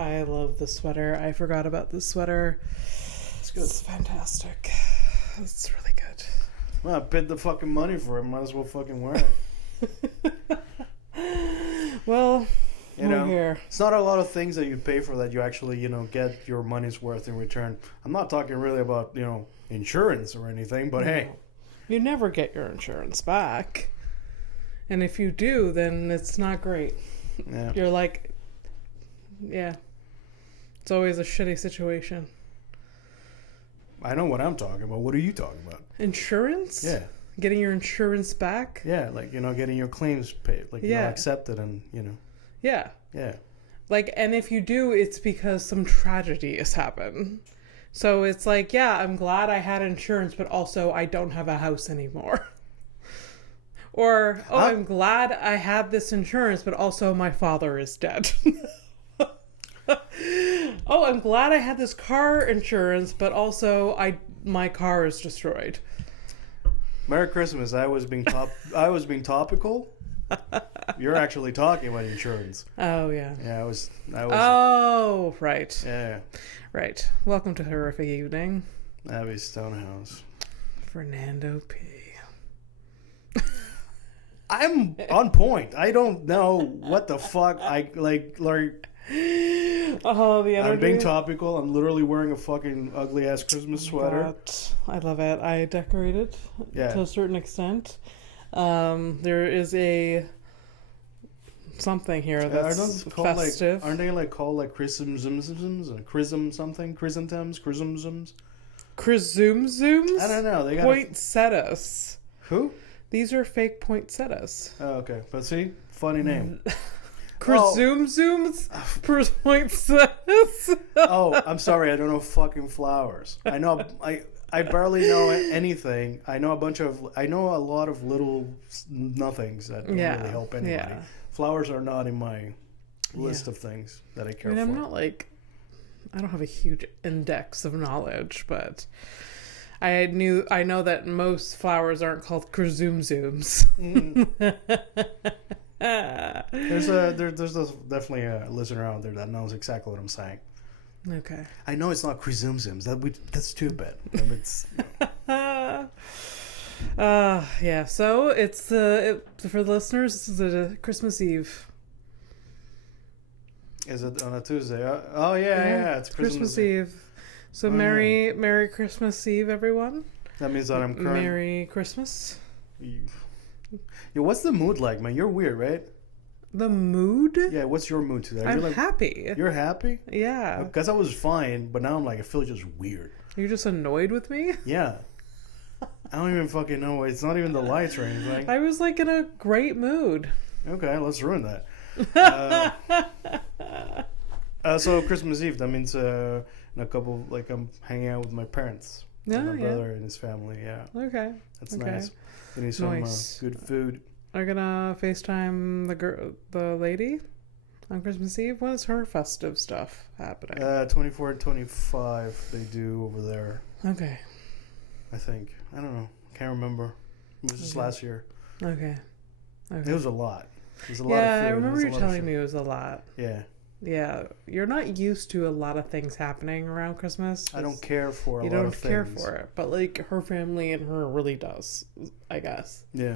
I love the sweater. I forgot about the sweater. It's good. It's fantastic. It's really good. Well, I paid the fucking money for it. Might as well fucking wear it. Well, you know, here. It's not a lot of things that you pay for that you actually, get your money's worth in return. I'm not talking really about, insurance or anything, but hey. You never get your insurance back. And if you do, then it's not great. Yeah. You're like, yeah. It's always a shitty situation. I know what I'm talking about. What are you talking about? Insurance? Yeah. Getting your insurance back? Yeah, like, getting your claims paid. Like, accepted and, Yeah. Yeah. Like, and if you do, it's because some tragedy has happened. So it's like, yeah, I'm glad I had insurance, but also I don't have a house anymore. Or, I'm glad I had this insurance, but also my father is dead. I'm glad I had this car insurance, but also my car is destroyed. Merry Christmas. I was being topical. You're actually talking about insurance. Oh yeah. Yeah, I was. Oh right. Yeah. Right. Welcome to Horrific Evening. Abby Stonehouse. Fernando P. I'm on point. I don't know what the fuck I like. Oh, the energy. I'm being topical. I'm literally wearing a fucking ugly ass Christmas sweater. I love it. I decorated to a certain extent. There is a something here that's festive. Aren't they called chrysanthemums and chrysanthemums? Chrysanthemums? I don't know. They got poinsettias. Who? These are fake poinsettias. Oh, okay. But see, funny name. Chrysanthemums? Poinsettias? Oh, I'm sorry. I don't know fucking flowers. I know. I barely know anything. I know a lot of little nothings that don't really help anybody. Yeah. Flowers are not in my list of things that I care for. I'm not I don't have a huge index of knowledge, but I know that most flowers aren't called chrysanthemums. There's definitely a listener out there that knows exactly what I'm saying. Okay. I know it's not chrysanthemums. That's stupid. It's. Yeah. So it's for the listeners. This is the Christmas Eve. Is it on a Tuesday? Oh yeah. It's Christmas Eve. So Merry Christmas Eve, everyone. That means that I'm current. Merry Christmas. Yo, what's the mood like, man? You're weird, right? The mood? Yeah, what's your mood today? I'm happy. You're happy? Yeah. Because I was fine, but now I feel just weird. You're just annoyed with me? Yeah. I don't even fucking know. It's not even the lights or anything. I was in a great mood. Okay, let's ruin that. So Christmas Eve, that means in a couple, I'm hanging out with my parents. Yeah, my brother and his family, yeah. Okay. That's nice. Getting some good food. Are gonna FaceTime the lady on Christmas Eve? What is her festive stuff happening? 24 and 25 they do over there. Okay. I think. I don't know. Can't remember. It was just last year. Okay. It was a lot. It was a lot of food. Yeah, I remember you telling me it was a lot. Yeah. Yeah, you're not used to a lot of things happening around Christmas. I don't care for a lot of things. You don't care for it, but her family and her really does, I guess. Yeah.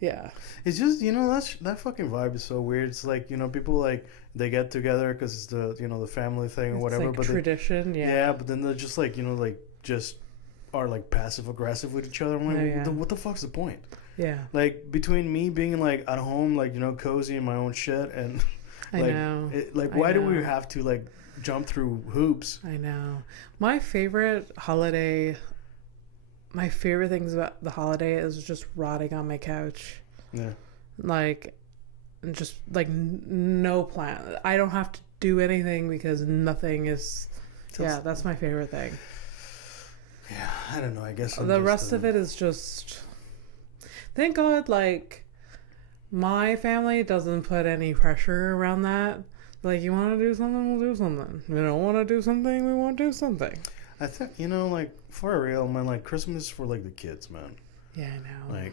Yeah. It's just, that fucking vibe is so weird. It's people they get together because it's the, the family thing or whatever. But tradition, Yeah, but then they're just just are passive aggressive with each other. I'm like, what the fuck's the point? Yeah. Between me being at home, cozy in my own shit and I know. Why do we have to jump through hoops? I know. My favorite things about the holiday is just rotting on my couch. Yeah. No plan. I don't have to do anything because nothing is. Yeah, that's my favorite thing. Yeah, I don't know. I guess the rest of it is just. Thank God, my family doesn't put any pressure around that. You want to do something, we'll do something. We don't want to do something, we won't do something. I think, for real, man, Christmas is for, the kids, man. Yeah, I know.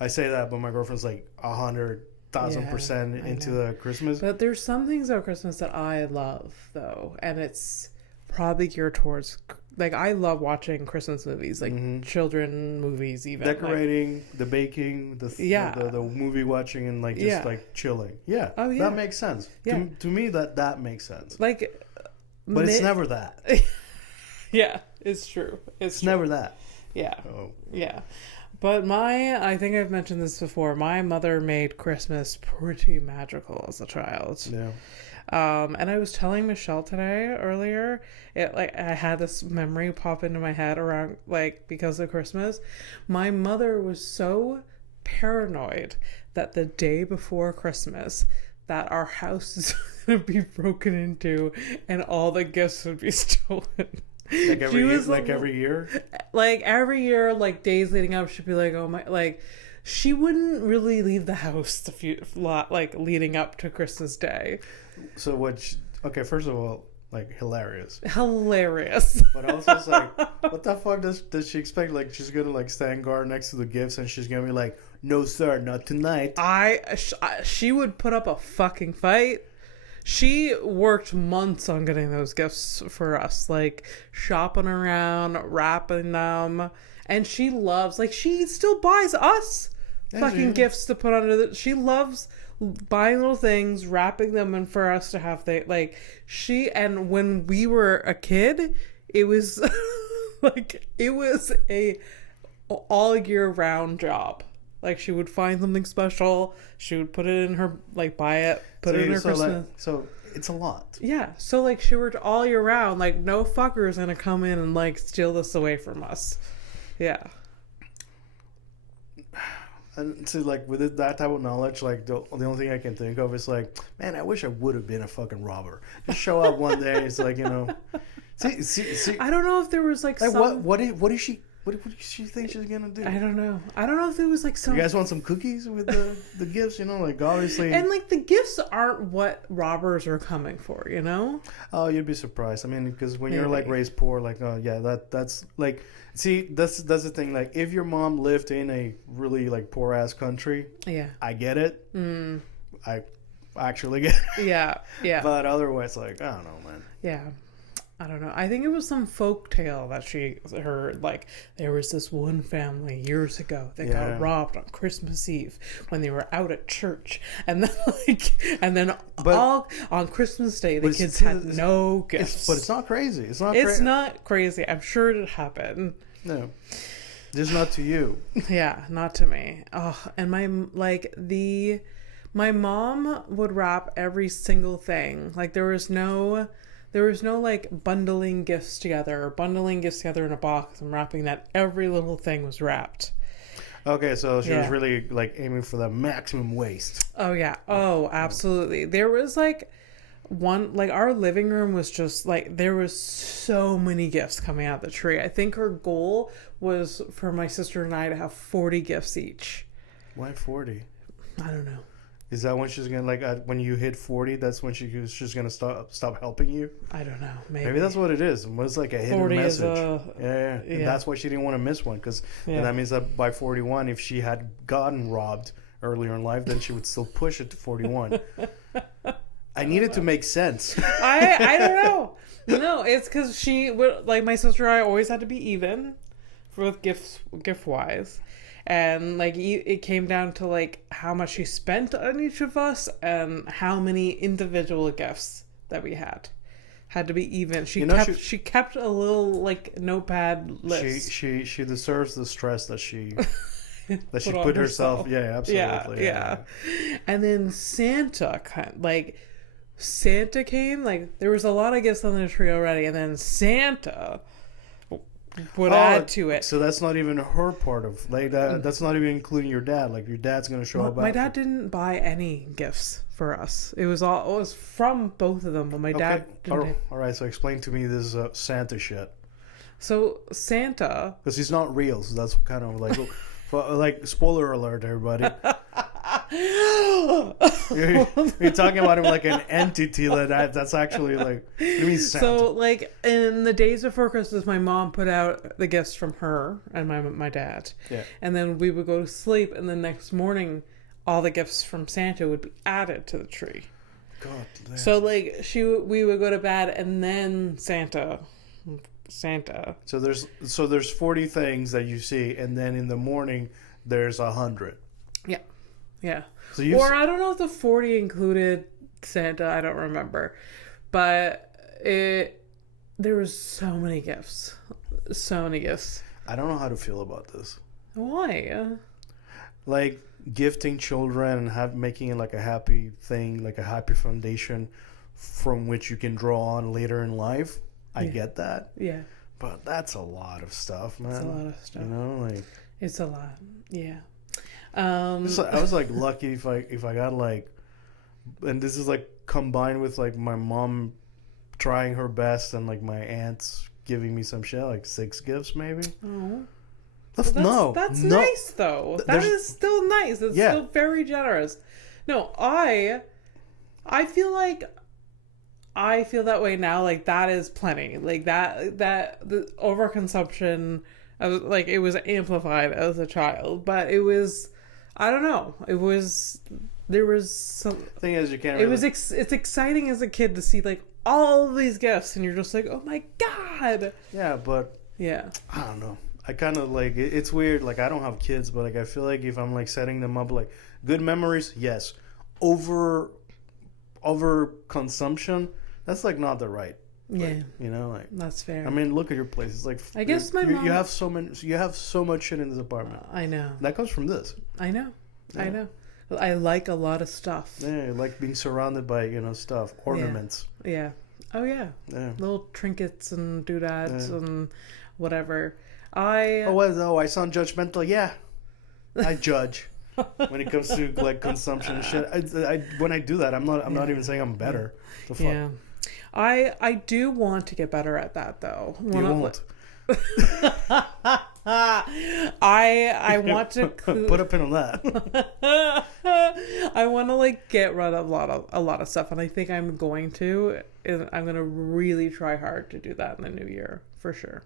I say that, but my girlfriend's, 100,000% 1000% into the Christmas. But there's some things about Christmas that I love, though, and it's probably geared towards, like, I love watching Christmas movies, like children movies, even decorating, the baking, the movie watching, and like just like chilling. Yeah, that makes sense. Yeah. To me, that makes sense. Like, but it's never that. Yeah, it's true. It's true. Never that. Yeah. Oh. Yeah. But I think I've mentioned this before, my mother made Christmas pretty magical as a child. Yeah. And I was telling Michelle today earlier, I had this memory pop into my head around, like, because of Christmas. My mother was so paranoid that the day before Christmas that our house is going to be broken into and all the gifts would be stolen. Like every year? Like every year, like days leading up, she'd be like, oh my, like, she wouldn't really leave the house leading up to Christmas Day. So okay, first of all, like, hilarious. But also it's like, what the fuck does she expect? Like, she's gonna like stand guard next to the gifts and she's gonna be like, no sir, not tonight. She would put up a fucking fight. She worked months on getting those gifts for us, like shopping around, wrapping them, and she loves, like, she still buys us fucking gifts to put under she loves buying little things, wrapping them, and for us to have and when we were a kid, it was like, it was a all year round job. Like, she would find something special, she would put it in her, like, buy it, put it in her Christmas. So it's a lot. Yeah. So, like, she worked all year round. Like, no fucker is going to come in and, like, steal this away from us. Yeah. And so, like, with that type of knowledge, like, the only thing I can think of is, like, man, I wish I would have been a fucking robber. Just show up one day, it's like, you know. See. I don't know if there was, like some... What is she... What do you think she's gonna do? I don't know. I don't know if it was like some... You guys want some cookies with the gifts? You know, like, obviously... And, like, the gifts aren't what robbers are coming for, you know? Oh, you'd be surprised. I mean, because when you're, like, raised poor, like, oh, yeah, that's, like... See, that's the thing. Like, if your mom lived in a really, like, poor-ass country... Yeah. I get it. I actually get it. Yeah. But otherwise, like, I don't know, man. Yeah. I don't know. I think it was some folk tale that she heard. Like, there was this one family years ago that got robbed on Christmas Eve when they were out at church, and then all on Christmas Day the kids had no gifts. But it's not crazy. It's not crazy. I'm sure it happened. No, just not to you. Yeah, not to me. Oh, and my mom would wrap every single thing. Like, there was no like bundling gifts together in a box and wrapping that. Every little thing was wrapped. Okay, so she was really, like, aiming for the maximum waste. Oh yeah. Oh, absolutely. There was like our living room was just like, there was so many gifts coming out the tree. I think her goal was for my sister and I to have 40 gifts each. Why 40? I don't know. Is that when she's gonna, like, when you hit 40, that's when she's just gonna stop helping you? I don't know. Maybe that's what it is. It was like a hidden message. Yeah. And that's why she didn't want to miss one, because that means that by 41, if she had gotten robbed earlier in life, then she would still push it to 41. I need it to make sense. I don't know. No, it's because she would, like, my sister and I always had to be even with gift wise. And, like, it came down to, like, how much she spent on each of us and how many individual gifts that we had to be even. She kept a little, like, notepad list. She deserves the stress that she put herself. Yeah, absolutely. Yeah. And then Santa came. Like, there was a lot of gifts on the tree already, and then Santa would add to it. So that's not even her part of, like, that. That's not even including your dad. Like, your dad's gonna show up. My dad didn't buy any gifts for us. It was from both of them, but my dad didn't. All right. So explain to me this Santa shit. So Santa, because he's not real. So that's kind of like, like, spoiler alert, everybody. You're talking about him like an entity that's actually, like, it means Santa. So, like, in the days before Christmas, my mom put out the gifts from her and my dad. Yeah. And then we would go to sleep, and the next morning all the gifts from Santa would be added to the tree. God damn. So like we would go to bed and then Santa. So there's 40 things that you see, and then in the morning there's 100. Yeah, yeah. So I don't know if the 40 included Santa. I don't remember, but there was so many gifts, so many gifts. I don't know how to feel about this. Why? Like gifting children and making it like a happy thing, like a happy foundation from which you can draw on later in life. I get that. Yeah. But that's a lot of stuff, man. It's a lot of stuff. You know, like it's a lot. Yeah. I was like lucky if I got like, and this is like combined with like my mom trying her best and like my aunts giving me some shit, like 6 gifts maybe. Oh. That's nice though. That is still nice. It's still very generous. No, I feel like I feel that way now. Like that is plenty. Like that the overconsumption of, like, it was amplified as a child, but it was, I don't know. There was some thing is you can't. It's exciting as a kid to see like all of these gifts, and you're just like, oh my god. Yeah, but yeah, I don't know. I kind of like it's weird. Like I don't have kids, but like I feel like if I'm like setting them up, like good memories, yes. Over consumption, that's like not the right. Yeah, like, you know, like that's fair. I mean, look at your place. It's like I guess my mom. You have so many. You have so much shit in this apartment. I know. That comes from this. I know. Yeah. I know. I like a lot of stuff. Yeah, like being surrounded by stuff, ornaments. Yeah. Oh yeah. Yeah. Little trinkets and doodads and whatever. I sound judgmental. Yeah, I judge when it comes to like consumption and shit. I when I do that, I'm not even saying I'm better. The fuck? Yeah, I do want to get better at that though. You won't. I want to put a pin on that. I want to like get rid of a lot of stuff, and I think I'm going to. I'm going to really try hard to do that in the new year for sure.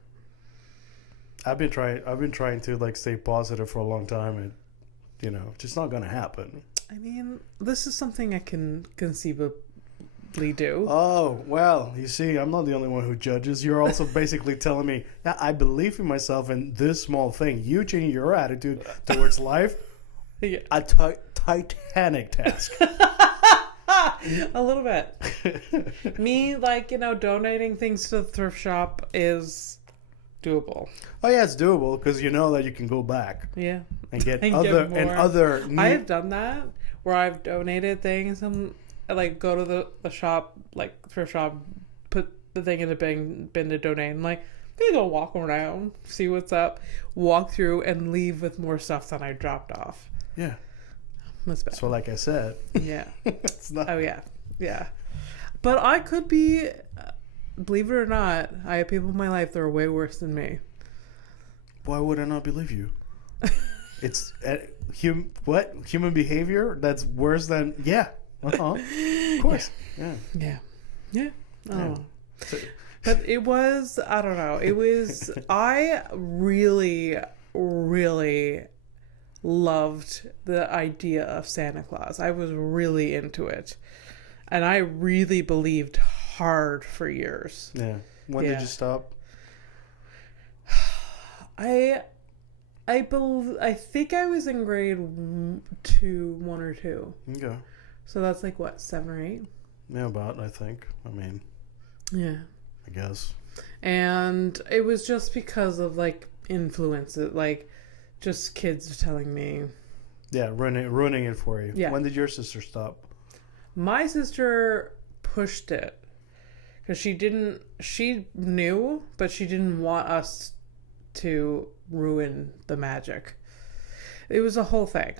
I've been trying to like stay positive for a long time, and just not gonna happen. I mean, this is something I can conceivably do. Oh well, you see, I'm not the only one who judges. You're also basically telling me, yeah, I believe in myself in this small thing. You changing your attitude towards life, a titanic task. A little bit. Me, like donating things to the thrift shop is doable. Oh yeah, it's doable because you know that you can go back. Yeah. And get other. I have done that where I've donated things and like go to the shop, like thrift shop, put the thing in the bin to donate. I'm like, I'm gonna go walk around, see what's up, walk through, and leave with more stuff than I dropped off. Yeah. That's bad. So like I said. Yeah. It's not. Oh yeah. Yeah. But I could be. Believe it or not, I have people in my life that are way worse than me. Why would I not believe you? It's human behavior that's worse than of course yeah. Oh, but it was, I don't know. It was, I really, really loved the idea of Santa Claus. I was really into it, and I really believed hard for years. Yeah. When did you stop? I think I was in grade 1 or 2. Okay. So that's like what, 7 or 8? Yeah, about, I think. I mean. Yeah. I guess. And it was just because of like influences, like just kids telling me. Yeah, ruining it for you. Yeah. When did your sister stop? My sister pushed it. Because she knew, but she didn't want us to ruin the magic. It was a whole thing.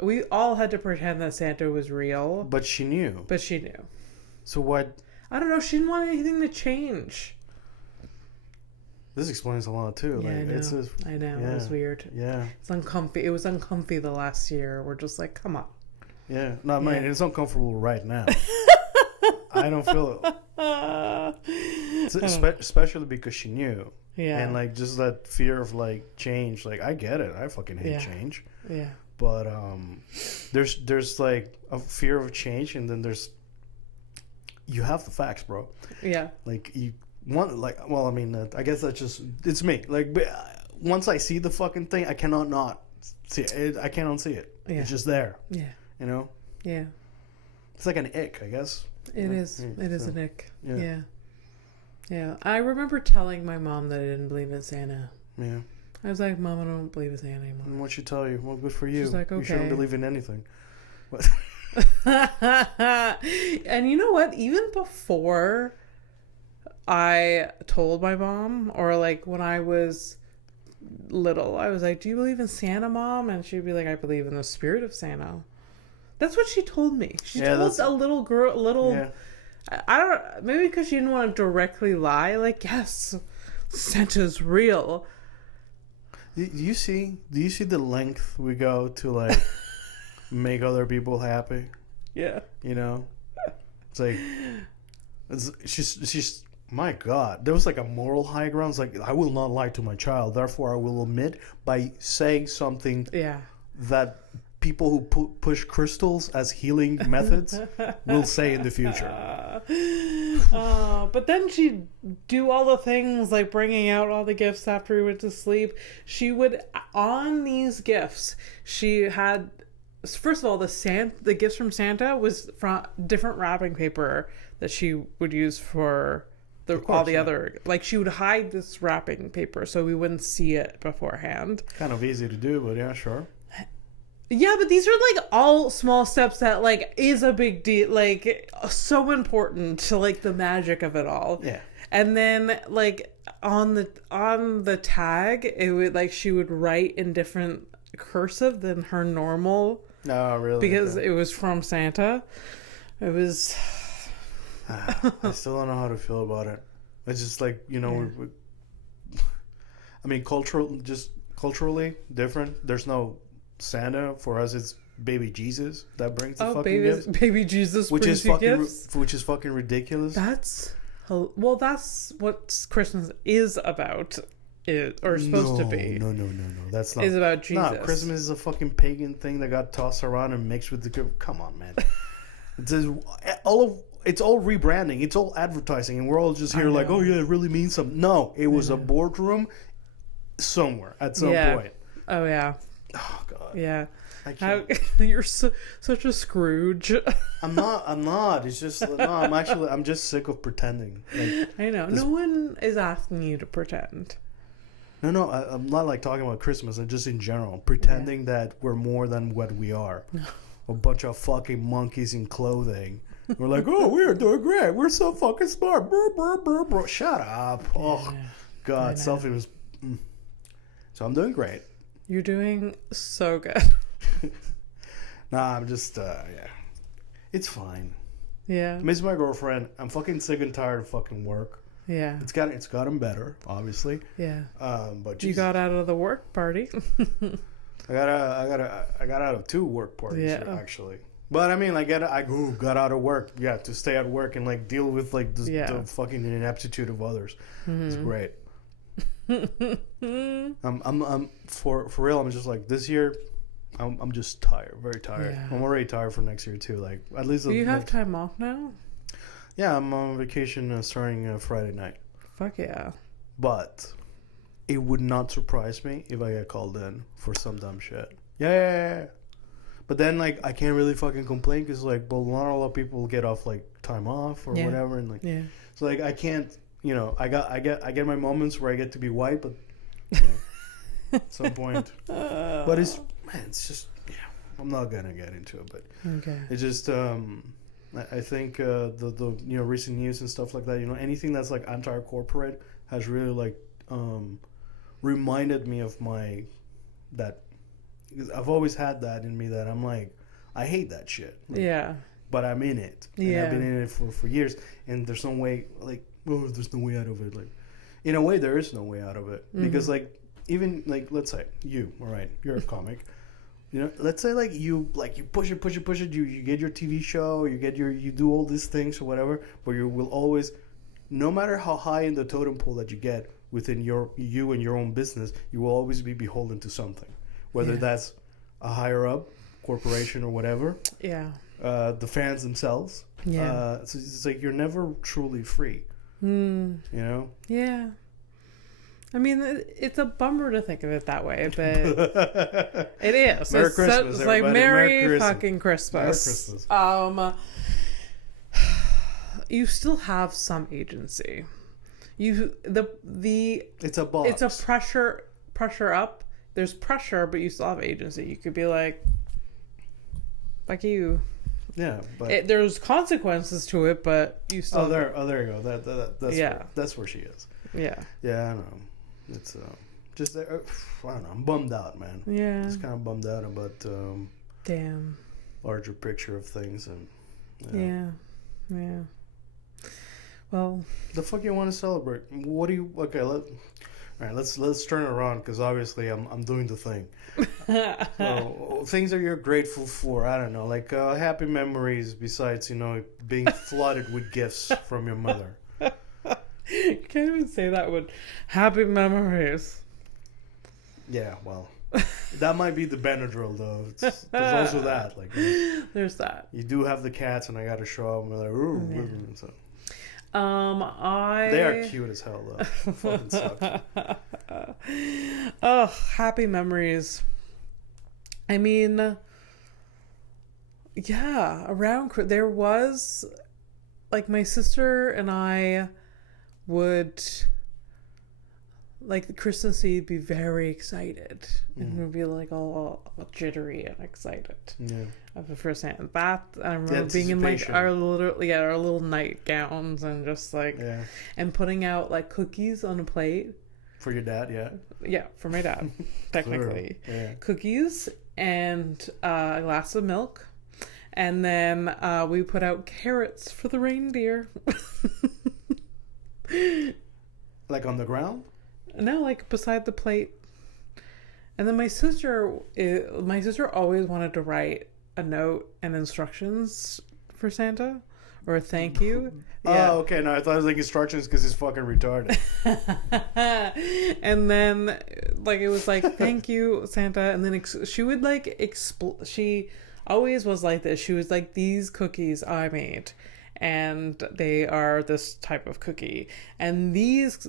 We all had to pretend that Santa was real. But she knew. So what? I don't know, she didn't want anything to change. This explains a lot too. Yeah, like, I know. It was weird. Yeah. It's uncomfy. It was uncomfy the last year. We're just like, come on. Yeah. No, I mean, it's uncomfortable right now. I don't feel it. Especially because she knew. Yeah. And like just that fear of like change. Like I get it. I fucking hate change. Yeah. But there's like a fear of change, and then you have the facts, bro. Yeah. Like you want, like, well, I mean, I guess that's just, it's me. Like, once I see the fucking thing, I cannot not see it. I can't unsee it. Yeah. It's just there. Yeah. You know. Yeah. It's like an ick, I guess. It is. It is an ick. Yeah. Yeah. Yeah. I remember telling my mom that I didn't believe in Santa. Yeah. I was like, Mom, I don't believe in Santa anymore. And what she tell you? Well, good for you. She's like, okay. You shouldn't believe in anything. And you know what? Even before I told my mom, or like when I was little, I was like, do you believe in Santa, Mom? And she'd be like, I believe in the spirit of Santa. That's what she told me. She told a little girl, I don't, maybe because she didn't want to directly lie, like, yes, Santa's real. Do you see the length we go to, like, make other people happy? Yeah. You know? It's like, she's my God. There was like a moral high ground. It's like, I will not lie to my child. Therefore, I will admit by saying something that people who push crystals as healing methods will say in the future. But then she'd do all the things like bringing out all the gifts after we went to sleep. She would, on these gifts, she had, first of all, the gifts from Santa was from different wrapping paper that she would use for all the other, like, she would hide this wrapping paper so we wouldn't see it beforehand. Kind of easy to do, but yeah, sure. Yeah, but these are like all small steps that like is a big deal, like so important to like the magic of it all. Yeah. And then like on the tag, it would like she would write in different cursive than her normal. No, really. Because it was from Santa. It was. I still don't know how to feel about it. It's just like, you know, I mean, culturally different. There's no Santa. For us, it's baby Jesus that brings the fucking gifts. Baby Jesus which brings is fucking gifts. Which is fucking ridiculous. That's what Christmas is about, or supposed to be. No. That's not. Is about Jesus. No, Christmas is a fucking pagan thing that got tossed around and mixed with the. Come on, man. It's all rebranding. It's all advertising, and we're all just here like, oh yeah, it really means something. No, it was a boardroom somewhere at some point. Oh yeah. Oh God. Yeah. You're such a Scrooge. I'm not. It's just I'm just sick of pretending. Like, I know. No one is asking you to pretend. No. I'm not like talking about Christmas. I'm just in general pretending that we're more than what we are. No. A bunch of fucking monkeys in clothing. We're like, oh, we're doing great. We're so fucking smart. Bro. Shut up. Oh, God. Selfie was. So I'm doing great. You're doing so good. Nah, I'm just, it's fine. Yeah. Miss my girlfriend. I'm fucking sick and tired of fucking work. Yeah. It's gotten better, obviously. Yeah. But Jesus. You got out of the work party. I got out of 2 work parties here, actually. But I mean, like, I got out of work, to stay at work and like deal with like the fucking ineptitude of others. Mm-hmm. It's great. I'm for real. I'm just like, this year, I'm just tired, very tired. Yeah. I'm already tired for next year too. Like, at least. Do you have time off now? Yeah, I'm on vacation starting Friday night. Fuck yeah! But it would not surprise me if I get called in for some dumb shit. Yeah. But then, like, I can't really fucking complain because, like, well, not a lot of people get off like time off or whatever, and like, so like I can't. You know, I get my moments where I get to be white, but at some point. But it's just I'm not gonna get into it, but it's just I think the recent news and stuff like that. You know, anything that's like anti-corporate has really like reminded me of that. Because I've always had that in me that I'm like, I hate that shit. Like, but I'm in it. And I've been in it for years, and there's no way like. Oh, there's no way out of it. Like, in a way, there is no way out of it because, like, even like, let's say you, all right, you're a comic. You know, let's say like you push it. You get your TV show, you do all these things or whatever. But you will always, no matter how high in the totem pole that you get within you and your own business, you will always be beholden to something. Whether that's a higher up corporation or whatever. Yeah. The fans themselves. Yeah. So it's like you're never truly free. You know? Yeah. I mean, it's a bummer to think of it that way, but it is. Merry Christmas, it's like Merry fucking Merry Christmas. Christmas. You still have some agency. It's a box. It's a pressure up. There's pressure, but you still have agency. You could be like, fuck you. Yeah, but there's consequences to it, but you still. There you go. That's where she is. Yeah. Yeah, I know. It's just I don't know. I'm bummed out, man. Yeah. Just kind of bummed out about damn larger picture of things and. Yeah. Well, the fuck you want to celebrate? What do you? Okay, all right. Let's turn it around because obviously I'm doing the thing. So, things that you're grateful for. I don't know, like happy memories. Besides, being flooded with gifts from your mother. You can't even say that with happy memories. Yeah, well, that might be the Benadryl though. There's also that. Like, there's that. You do have the cats, and I got to show them. Like, ooh, so. They are cute as hell though. Fucking suck. Oh, happy memories. I mean, yeah, around there was like my sister and I would like the Christmas Eve be very excited and we'd be like all jittery and excited. Yeah. Of the first hand. That I remember being in like our little nightgowns and just like and putting out like cookies on a plate. For your dad, yeah. Yeah, for my dad, technically. Yeah. Cookies and a glass of milk. And then we put out carrots for the reindeer. Like on the ground? No, like beside the plate. And then my sister always wanted to write a note and instructions for Santa or a thank you. Yeah. Oh, okay. No, I thought it was like instructions because he's fucking retarded. And then like it was like thank you Santa, and then she would like she always was like this. She was like, these cookies I made and they are this type of cookie, and this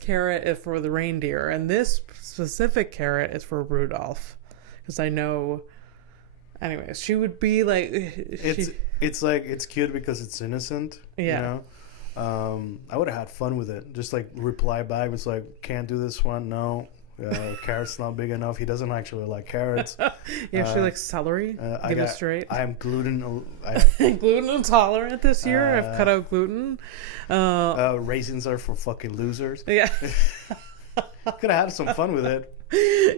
carrot is for the reindeer, and this specific carrot is for Rudolph, because I know. Anyways, she would be like, it's like it's cute because it's innocent. Yeah. I would have had fun with it. Just like reply back. It's like, can't do this one. No. Carrot's not big enough. He doesn't actually like carrots. She likes celery. Give it straight. I am gluten intolerant this year. I've cut out gluten. Raisins are for fucking losers. Yeah. Could have had some fun with it.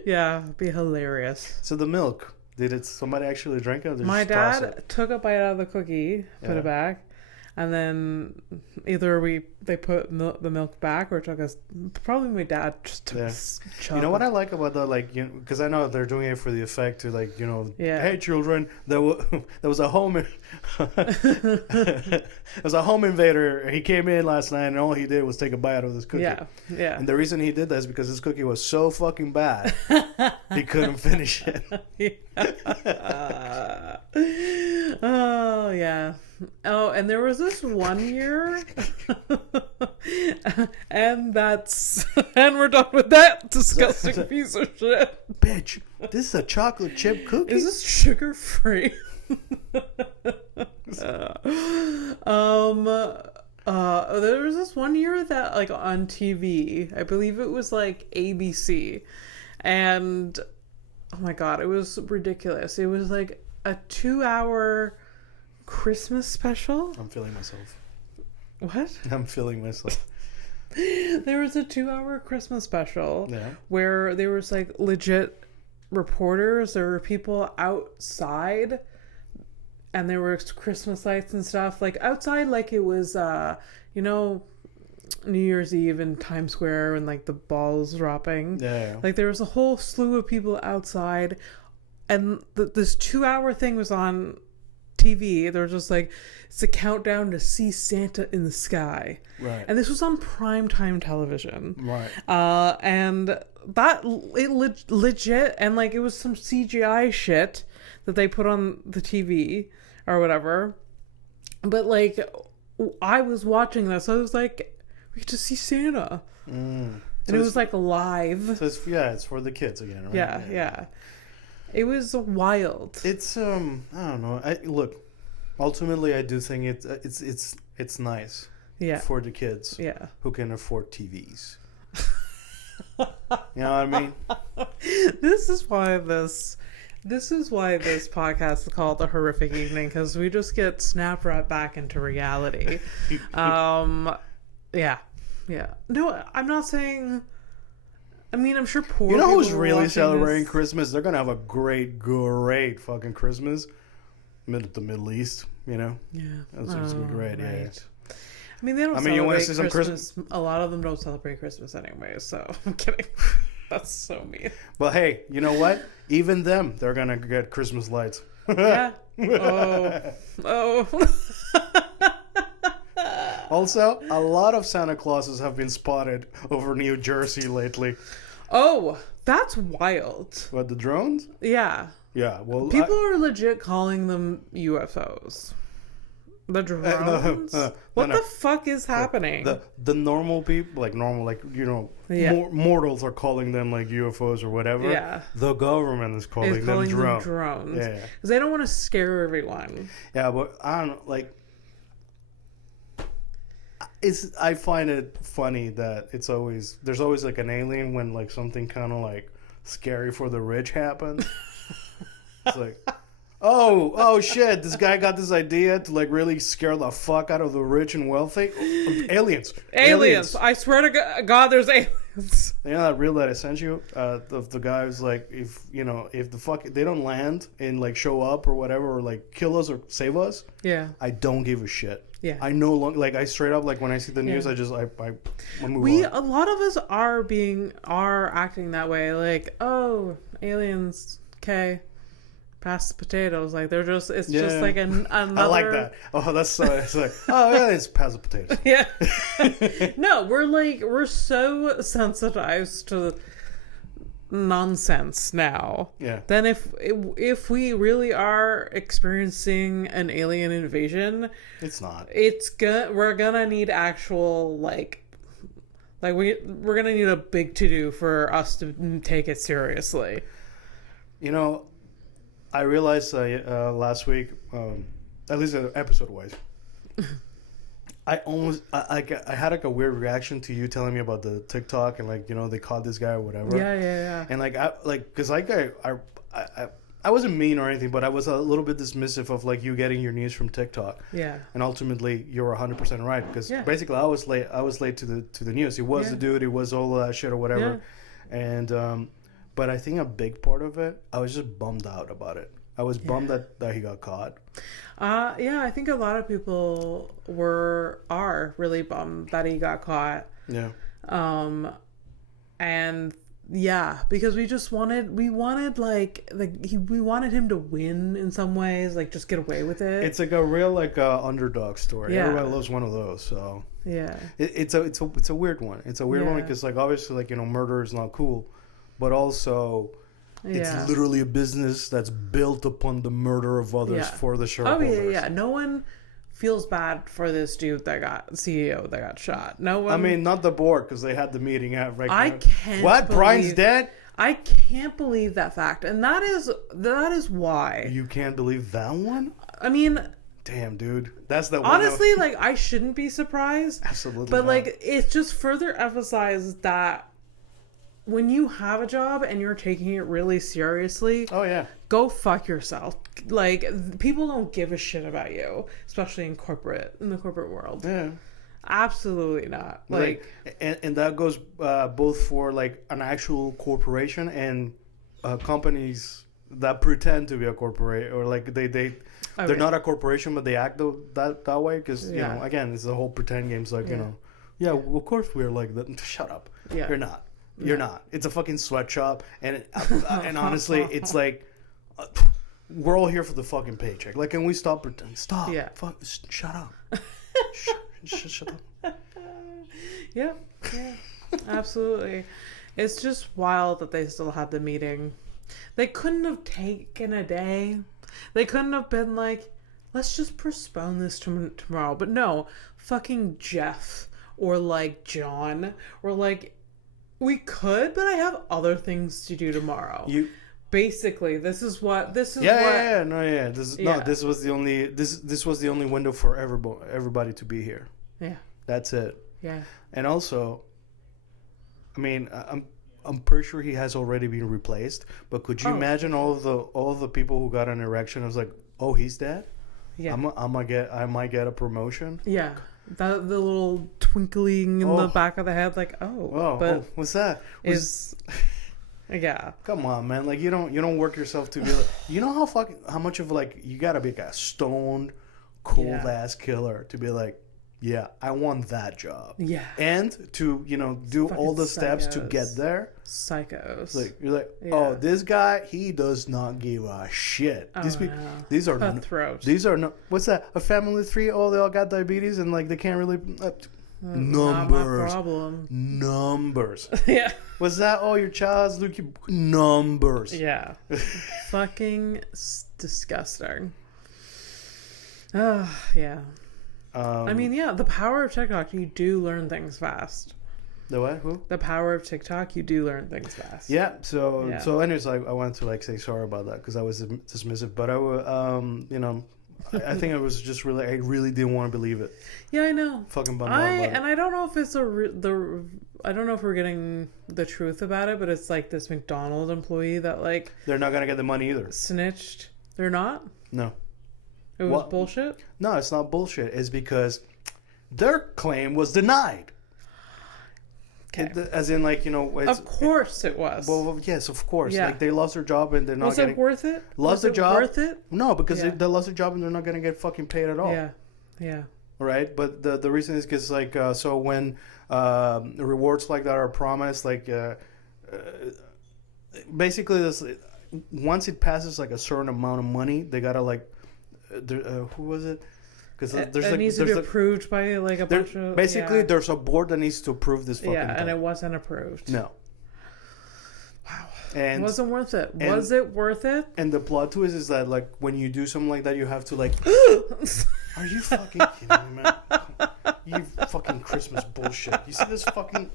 Yeah, it'd be hilarious. So the milk, did somebody actually drink it? Or my dad took a bite out of the cookie, put it back, and then either they put the milk back, or took us. Probably my dad just took a chug. You know what I like about the because I know they're doing it for the effect to hey children, there was a home invader. He came in last night and all he did was take a bite out of this cookie. Yeah. And the reason he did that is because this cookie was so fucking bad he couldn't finish it. Oh yeah. Oh, and there was this one year, and we're done with that disgusting piece of shit. Bitch, this is a chocolate chip cookie. Is this sugar free? There was this one year that like on TV, I believe it was like ABC, and oh my god, it was ridiculous. It was like a 2-hour Christmas special. I'm feeling myself. What? I'm feeling myself. There was a 2-hour Christmas special where there was like legit reporters. There were people outside, and there were Christmas lights and stuff like outside, like it was New Year's Eve in Times Square and like the balls dropping. Like there was a whole slew of people outside, and this 2-hour thing was on TV. They're just like, it's a countdown to see Santa in the sky. Right. And this was on primetime television. Right. And that, it legit, and like it was some CGI shit that they put on the TV or whatever. But like, I was watching this, I was like, we get to see Santa. And so it was like live. So it's for the kids again, right? Yeah. It was wild. It's I don't know. Look, ultimately, I do think it's nice. Yeah. For the kids. Yeah. Who can afford TVs. You know what I mean? This is why this podcast is called A Horrific Evening, because we just get snapped right back into reality. Yeah. No, I'm not saying. I mean, I'm sure poor. You know who's really celebrating Christmas? They're gonna have a great fucking Christmas. The Middle East, you know. Yeah, that's gonna be great. Right. Yeah. I mean, they don't. You want to see some Christmas? A lot of them don't celebrate Christmas anyway. So I'm kidding. That's so mean. But hey, you know what? Even them, they're gonna get Christmas lights. Yeah. Oh. Also, a lot of Santa Clauses have been spotted over New Jersey lately. Oh, that's wild. What, the drones? Yeah. Yeah, well... People are legit calling them UFOs. The drones? What the fuck is happening? The normal people, mortals are calling them like UFOs or whatever. Yeah. The government is calling them drones. Yeah. Because they don't want to scare everyone. Yeah, but I don't know, like... I find it funny that there's always like an alien when like something kind of like scary for the rich happens. It's like, oh shit, this guy got this idea to like really scare the fuck out of the rich and wealthy. Aliens. I swear to God, there's aliens. You know that reel that I sent you? The guy was like, if they don't land and like show up or whatever or like kill us or save us, yeah, I don't give a shit. Yeah, I no longer I straight up when I see the news, I move on. A lot of us are acting that way. Like, oh, aliens, okay, pass the potatoes. Like they're just just like another. I like that. Oh, that's so. It's like, oh yeah, it's pass the potatoes. Yeah. No, we're so sensitized to nonsense now. Yeah. Then if we really are experiencing an alien invasion, it's not. We're gonna need actual we're gonna need a big to do for us to take it seriously. You know, I realized last week, at least episode wise, I had like a weird reaction to you telling me about the TikTok and they caught this guy or whatever. Yeah. And because I wasn't mean or anything, but I was a little bit dismissive of you getting your news from TikTok. Yeah. And ultimately, you're 100% right because basically I was late to the news. It was the dude. It was all that shit or whatever. Yeah. And but I think a big part of it, I was just bummed out about it. I was bummed that he got caught. Yeah, I think a lot of people are really bummed that he got caught. Yeah. And yeah, because we wanted him to win in some ways, just get away with it. It's like a real underdog story. Yeah. Everybody loves one of those. So yeah, it's a weird one. It's a weird one because obviously murder is not cool, but also. It's literally a business that's built upon the murder of others for the shareholders. Oh, yeah. No one feels bad for this dude CEO that got shot. No one. I mean, not the board, because they had the meeting right I can't What? Brian's dead? I can't believe that fact. And that is why. You can't believe that one? I mean... Damn, dude. That's the one. Honestly, I shouldn't be surprised. Absolutely But, not. It's just further emphasized that when you have a job and you're taking it really seriously, go fuck yourself. People don't give a shit about you, especially in the corporate world. Yeah, absolutely not. And that goes both for an actual corporation and companies that pretend to be a corporation, or they're not a corporation but they act that way because you know, again, it's the whole pretend games. Of course we're like that. Shut up. You're not. You're not. It's a fucking sweatshop, and honestly, it's we're all here for the fucking paycheck. Like, can we stop pretending? Stop. Yeah. Fuck. Shut up. Shut up. Yeah. Absolutely. It's just wild that they still had the meeting. They couldn't have taken a day. They couldn't have been like, let's just postpone this to tomorrow. But no, fucking Jeff or like John or like, we could, but I have other things to do tomorrow. Basically, this is what. This was the only window for everybody to be here. Yeah. That's it. Yeah. And also, I mean, I'm pretty sure he has already been replaced. But could you imagine all of the people who got an erection? I was like, oh, he's dead. Yeah. I might get a promotion. Yeah. The little twinkling in the back of the head, like, what's that? Yeah. Come on, man. Like, you don't work yourself to be like, you know how much of like you gotta be like a stoned, cold ass killer to be like, yeah, I want that job. Yeah. And to, do all the steps to get there. Psychos. Like, you're like, oh, this guy, he does not give a shit. These are cutthroat. These are no. What's that? A family of 3? Oh, they all got diabetes and like they can't really. Numbers. Not my problem. Numbers. Yeah. Was that? Oh, your child's leukemia. Numbers. Yeah. Fucking disgusting. Oh, yeah. I mean, yeah, the power of TikTok, you do learn things fast. The what? Who? The power of TikTok, you do learn things fast. Yeah. So anyways, I wanted to like say sorry about that because I was dismissive, but I think it was just I really didn't want to believe it. Yeah, I know. Fucking bummed out about it. And I don't know if it's I don't know if we're getting the truth about it, but it's like this McDonald's employee that like they're not gonna get the money either. Snitched. They're not? No. It was bullshit? No, it's not bullshit. It's because their claim was denied. Okay. As in, like, of course it was. Well, yes, of course. Yeah. Like, they lost their job and they're not getting... Was it worth it? Lost their job? Worth it? No, because they lost their job and they're not going to get fucking paid at all. Yeah. Yeah. Right? But the reason is because, like, so when rewards like that are promised, like, basically, this, once it passes, like, a certain amount of money, they got to, like, who was it? Because it needs to be approved by like a bunch of... Basically, there's a board that needs to approve this fucking thing. And it wasn't approved. No. Wow. And it wasn't worth it. Was it worth it? And the plot twist is that, like, when you do something like that, you have to, like... Are you fucking kidding me, man? You fucking Christmas bullshit. You see this fucking...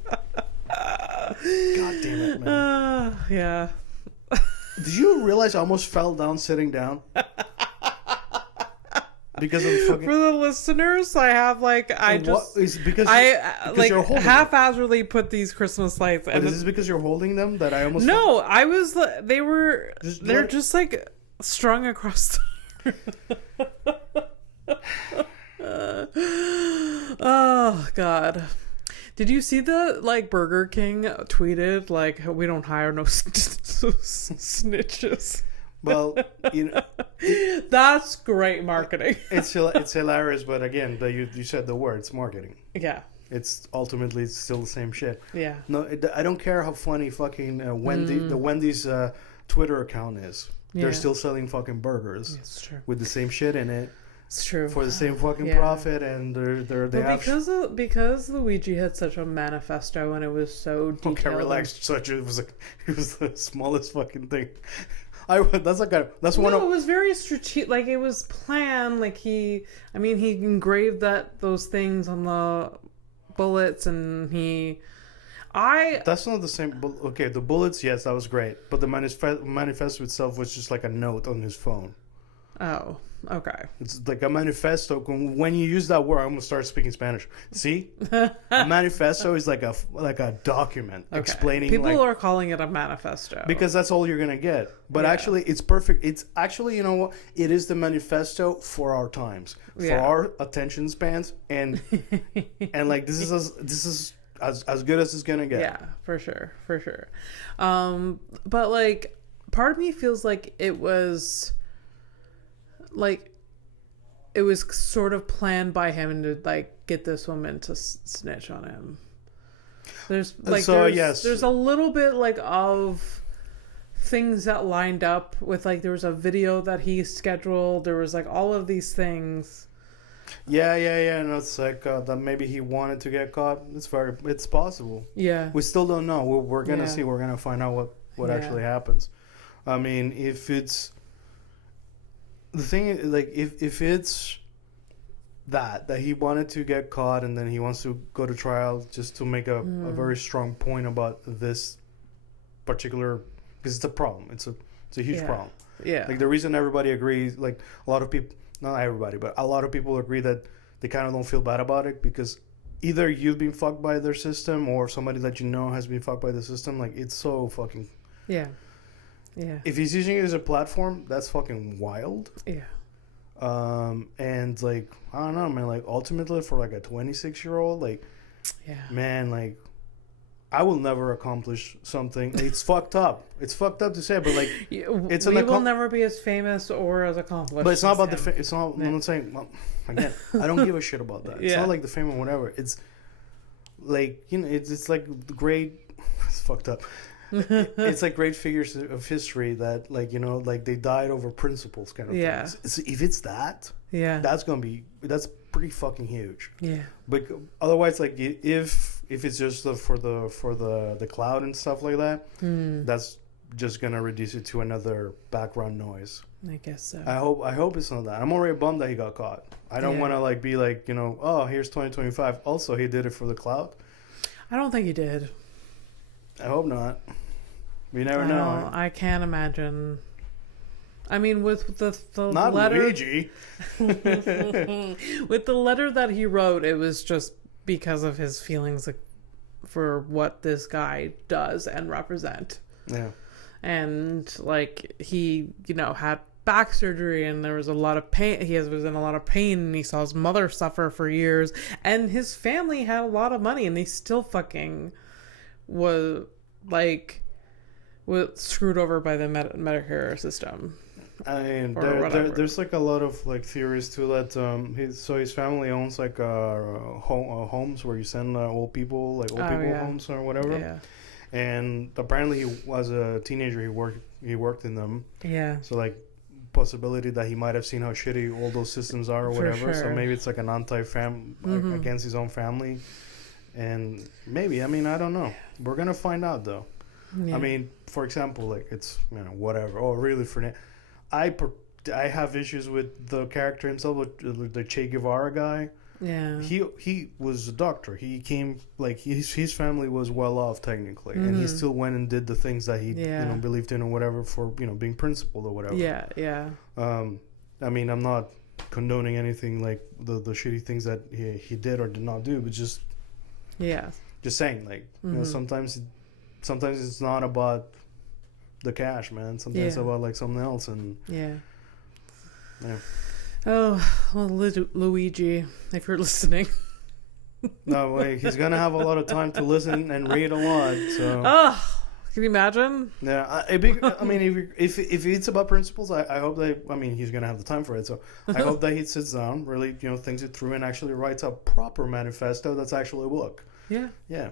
God damn it, man. Yeah. Did you realize I almost fell down sitting down? Because of fucking... For the listeners, I have like because like haphazardly put these Christmas lights. And is this because you're holding them that I almost? No, I was. They're just like strung across. Oh God. Did you see the like Burger King tweeted like we don't hire no snitches? Well, that's great marketing. It's hilarious, but again, you said the word. It's marketing. Yeah. It's ultimately still the same shit. Yeah. No, I don't care how funny fucking the Wendy's Twitter account is. Yeah. They're still selling fucking burgers. It's true. With the same shit in it. It's true. For the same fucking profit, and because Luigi had such a manifesto and it was so detailed. Okay, relax. It was the smallest fucking thing. It was very strategic. Like it was planned. Like he engraved those things on the bullets, and That's not the same. Okay, the bullets, yes, that was great, but the manifesto itself was just like a note on his phone. Oh, okay. It's like a manifesto. When you use that word, I'm gonna start speaking Spanish. See, a manifesto is like a document explaining. People are calling it a manifesto because that's all you're gonna get. But actually, it's perfect. It's actually, you know what? It is the manifesto for our times, for our attention spans, and like this is as good as it's gonna get. Yeah, for sure. But like, part of me feels like it was. Like, it was sort of planned by him to like get this woman to snitch on him. There's a little bit like of things that lined up with, like, there was a video that he scheduled. There was, like, all of these things. Yeah. And it's like that maybe he wanted to get caught. It's possible. Yeah. We still don't know. We're gonna see. We're gonna find out what actually happens. I mean, if it's the thing, like if it's that he wanted to get caught and then he wants to go to trial just to make a very strong point about this particular, because it's a problem. It's a huge problem. Yeah. Like the reason everybody agrees, like a lot of people, not everybody, but a lot of people agree that they kind of don't feel bad about it because either you've been fucked by their system or somebody that you know has been fucked by the system. Like it's so fucking. Yeah. Yeah. If he's using it as a platform, that's fucking wild. Yeah. And like I don't know, man. Like ultimately, for like a 26-year-old, like, man, like I will never accomplish something. It's fucked up. It's fucked up to say, but like we will never be as famous or as accomplished. But it's not about the. It's not. I'm not saying. Well, again, I don't give a shit about that. It's not like the fame or whatever. It's like it's like the great. It's fucked up. It's like great figures of history that like like they died over principles kind of things. If it's that, that's pretty fucking huge. Yeah. But otherwise, like if it's just for the cloud and stuff like that, that's just gonna reduce it to another background noise. I guess so. I hope it's not that. I'm already bummed that he got caught. I don't want to like be like oh, here's 2025. Also, he did it for the cloud. I don't think he did. I hope not. We never know. I can't imagine. I mean, with the not letter, Luigi. with the letter that he wrote, it was just because of his feelings for what this guy does and represent. Yeah. And like he, had back surgery and there was a lot of pain. He was in a lot of pain and he saw his mother suffer for years. And his family had a lot of money and they still fucking was screwed over by the Medicare system. I mean, there's like a lot of like theories too that his family owns like homes where you send old people homes or whatever. Yeah. And apparently, he was a teenager. He worked in them. Yeah. So like, possibility that he might have seen how shitty all those systems are or whatever. Sure. So maybe it's like an against his own family, and maybe I don't know. We're gonna find out though. Yeah. I mean, for example, like it's whatever. Oh, really? I have issues with the character himself, the Che Guevara guy. Yeah. He was a doctor. He came like his family was well off technically, and he still went and did the things that he believed in or whatever for being principled or whatever. Yeah, yeah. I mean, I'm not condoning anything like the shitty things that he did or did not do, but just saying like sometimes it's not about the cash, man. Sometimes it's about like something else, and yeah. Oh, well, Luigi, if you're listening. No way, he's gonna have a lot of time to listen and read a lot. So. Oh, can you imagine? Yeah, if it's about principles, I hope that he's gonna have the time for it. So I hope that he sits down, really, thinks it through, and actually writes a proper manifesto that's actually a book. Yeah. Yeah.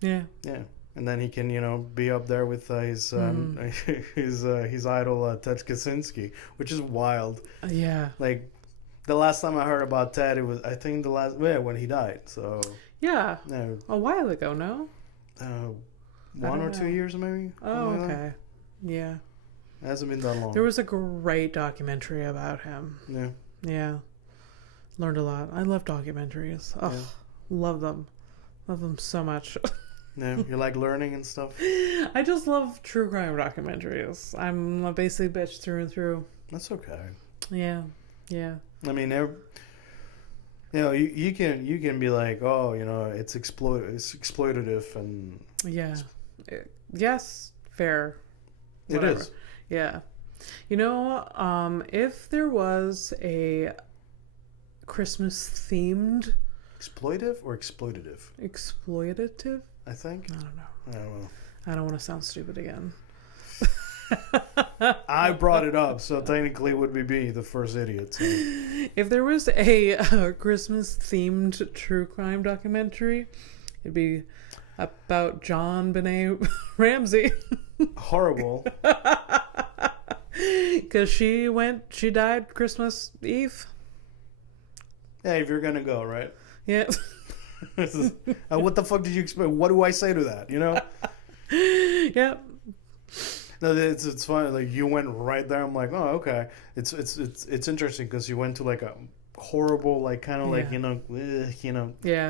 Yeah. Yeah. And then he can, be up there with his idol Ted Kaczynski, which is wild. Yeah. Like the last time I heard about Ted, it was when he died. So yeah, a while ago. No. 1 or 2 years maybe. Oh, okay. Yeah. It hasn't been that long. There was a great documentary about him. Yeah. Yeah. Learned a lot. I love documentaries. Oh, love them. Love them so much. Yeah, you like learning and stuff? I just love true crime documentaries. I'm a basic bitch through and through. That's okay. Yeah, yeah. I mean, you can be like, oh, it's exploitative and yes, fair. Whatever. It is. Yeah, if there was a Christmas themed exploitive or exploitative? Exploitative. I think. I don't know. I don't want to sound stupid again. I brought it up, so technically it would be me, the first idiot. So. If there was a Christmas-themed true crime documentary, it'd be about John Benet Ramsey. horrible. Because she died Christmas Eve. Yeah, if you're gonna go, right? Yeah. What the fuck did you expect? What do I say to that? You know? Yeah. No, it's funny. Like you went right there. I'm like, oh, okay. It's interesting because you went to like a horrible, like kind of like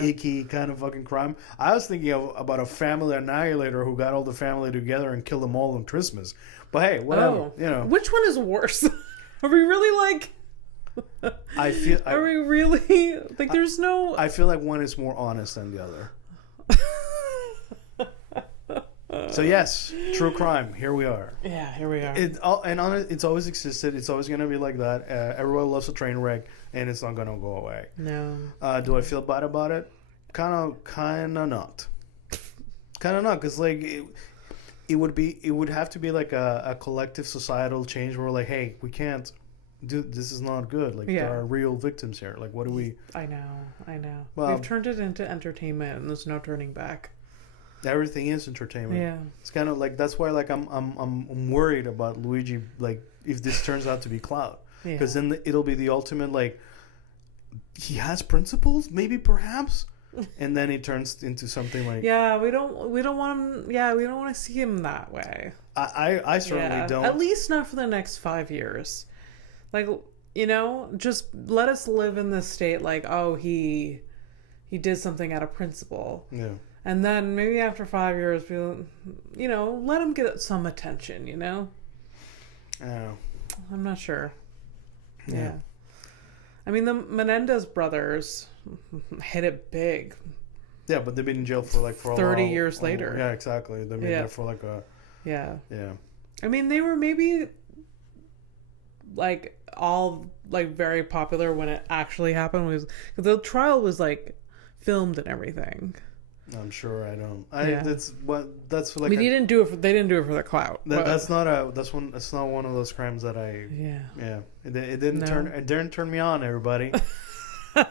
icky kind of fucking crime. I was thinking about a family annihilator who got all the family together and killed them all on Christmas. But hey, whatever. Oh. You know, which one is worse? Are we really like? Are we really like? There's no. I feel like one is more honest than the other. So yes, true crime. Here we are. Yeah, here we are. It's always existed. It's always gonna be like that. Everyone loves a train wreck, and it's not gonna go away. No. Do I feel bad about it? Kind of not. Because like it would have to be like a collective societal change where like, hey, we can't do this. Is not good. Like there are real victims here. Like what do we? I know. Well, we've turned it into entertainment, and there's no turning back. Everything is entertainment. Yeah, it's kind of like that's why like I'm worried about Luigi. Like if this turns out to be Cloud, because then it'll be the ultimate like he has principles, maybe perhaps, and then it turns into something like we don't want him. Yeah, we don't want to see him that way. I certainly don't. At least not for the next 5 years. Like just let us live in this state. Like he did something out of principle. Yeah. And then maybe after 5 years, we'll, let him get some attention, Oh. I'm not sure. Yeah. I mean, the Menendez brothers hit it big. Yeah, but they've been in jail for 30 years later. Yeah, exactly. They've been there for like a... Yeah. Yeah. I mean, they were maybe like all like very popular when it actually happened. Because the trial was like filmed and everything. I'm sure I don't. That's like. They didn't do it for the clout. That's not one of those crimes that I. Yeah. Yeah. It didn't turn me on, everybody. Yeah.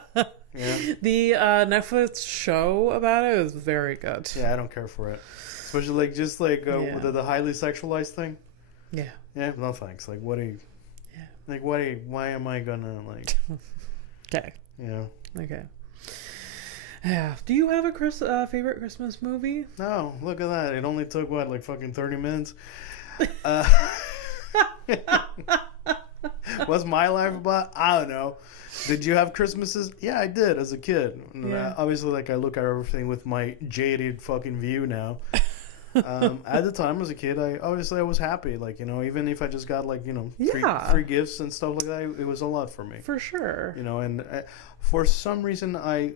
The Netflix show about it was very good. Yeah, I don't care for it, especially like just like the highly sexualized thing. Yeah. Yeah. No thanks. Like what are you? Yeah. Like why am I gonna like? Okay. Yeah. Okay. Yeah. Do you have a favorite Christmas movie? No. Look at that. It only took like fucking 30 minutes. What's my life about? I don't know. Did you have Christmases? Yeah, I did as a kid. Yeah. Obviously, like I look at everything with my jaded fucking view now. At the time as a kid, I was happy. Like even if I just got like free gifts and stuff like that, it was a lot for me. For sure. And for some reason I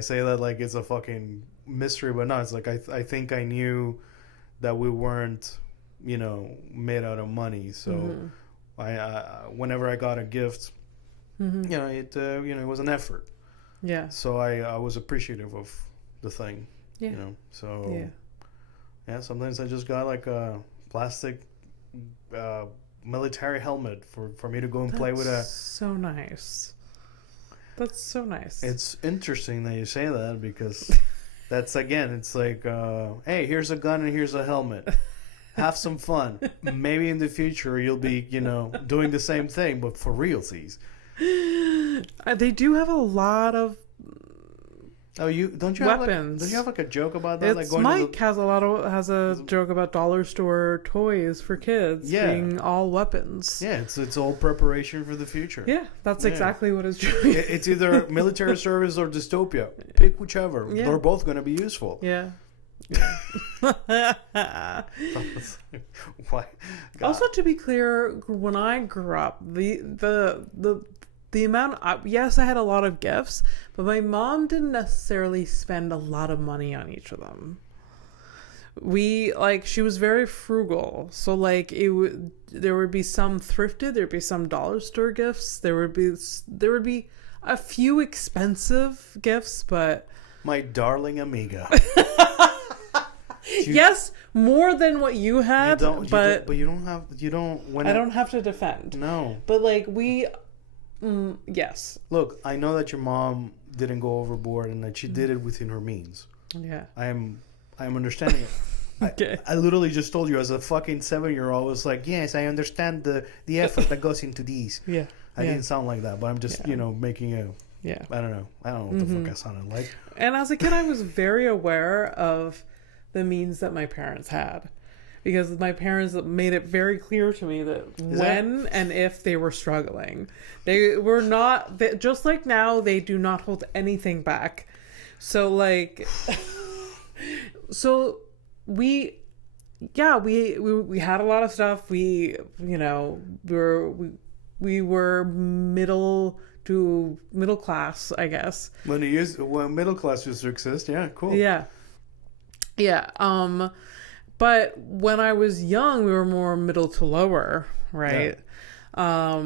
say that like it's a fucking mystery, but no, it's like I think I knew that we weren't made out of money, so I whenever I got a gift, it was an effort. Yeah. So I was appreciative of the thing. Yeah. So sometimes I just got like a plastic military helmet for me to go and play with. So nice. That's so nice. It's interesting that you say that because that's it's like hey, here's a gun and here's a helmet. Have some fun. Maybe in the future you'll be doing the same thing, but for realsies. They do have a lot of don't you weapons. Don't you have like a joke about that? It's like Mike has a joke about dollar store toys for kids being all weapons. Yeah, it's all preparation for the future. Yeah, that's exactly what it's doing. It's either military service or dystopia. Pick whichever. Yeah. They're both going to be useful. Yeah. Why? God. Also, to be clear, when I grew up, the amount, yes, I had a lot of gifts, but my mom didn't necessarily spend a lot of money on each of them. She was very frugal. So there would be some thrifted, there'd be some dollar store gifts. There would be a few expensive gifts, but my darling amiga. Yes, more than what you had, but you don't have. I don't have to defend. No, but yes. Look, I know that your mom didn't go overboard and that she did it within her means. Yeah, I am understanding it. Okay. I literally just told you as a fucking 7-year-old. I was like, yes, I understand the effort that goes into these. Yeah. I didn't sound like that, but I'm just making a. Yeah. I don't know what the fuck I sounded like. And as a kid, I was very aware of the means that my parents had. Because my parents made it very clear to me that and if they were struggling, they were not, just like now, they do not hold anything back. So like, so we had a lot of stuff. We were middle class, I guess. When middle class used to exist, yeah, cool. Yeah. But when I was young, we were more middle to lower, right? Yeah.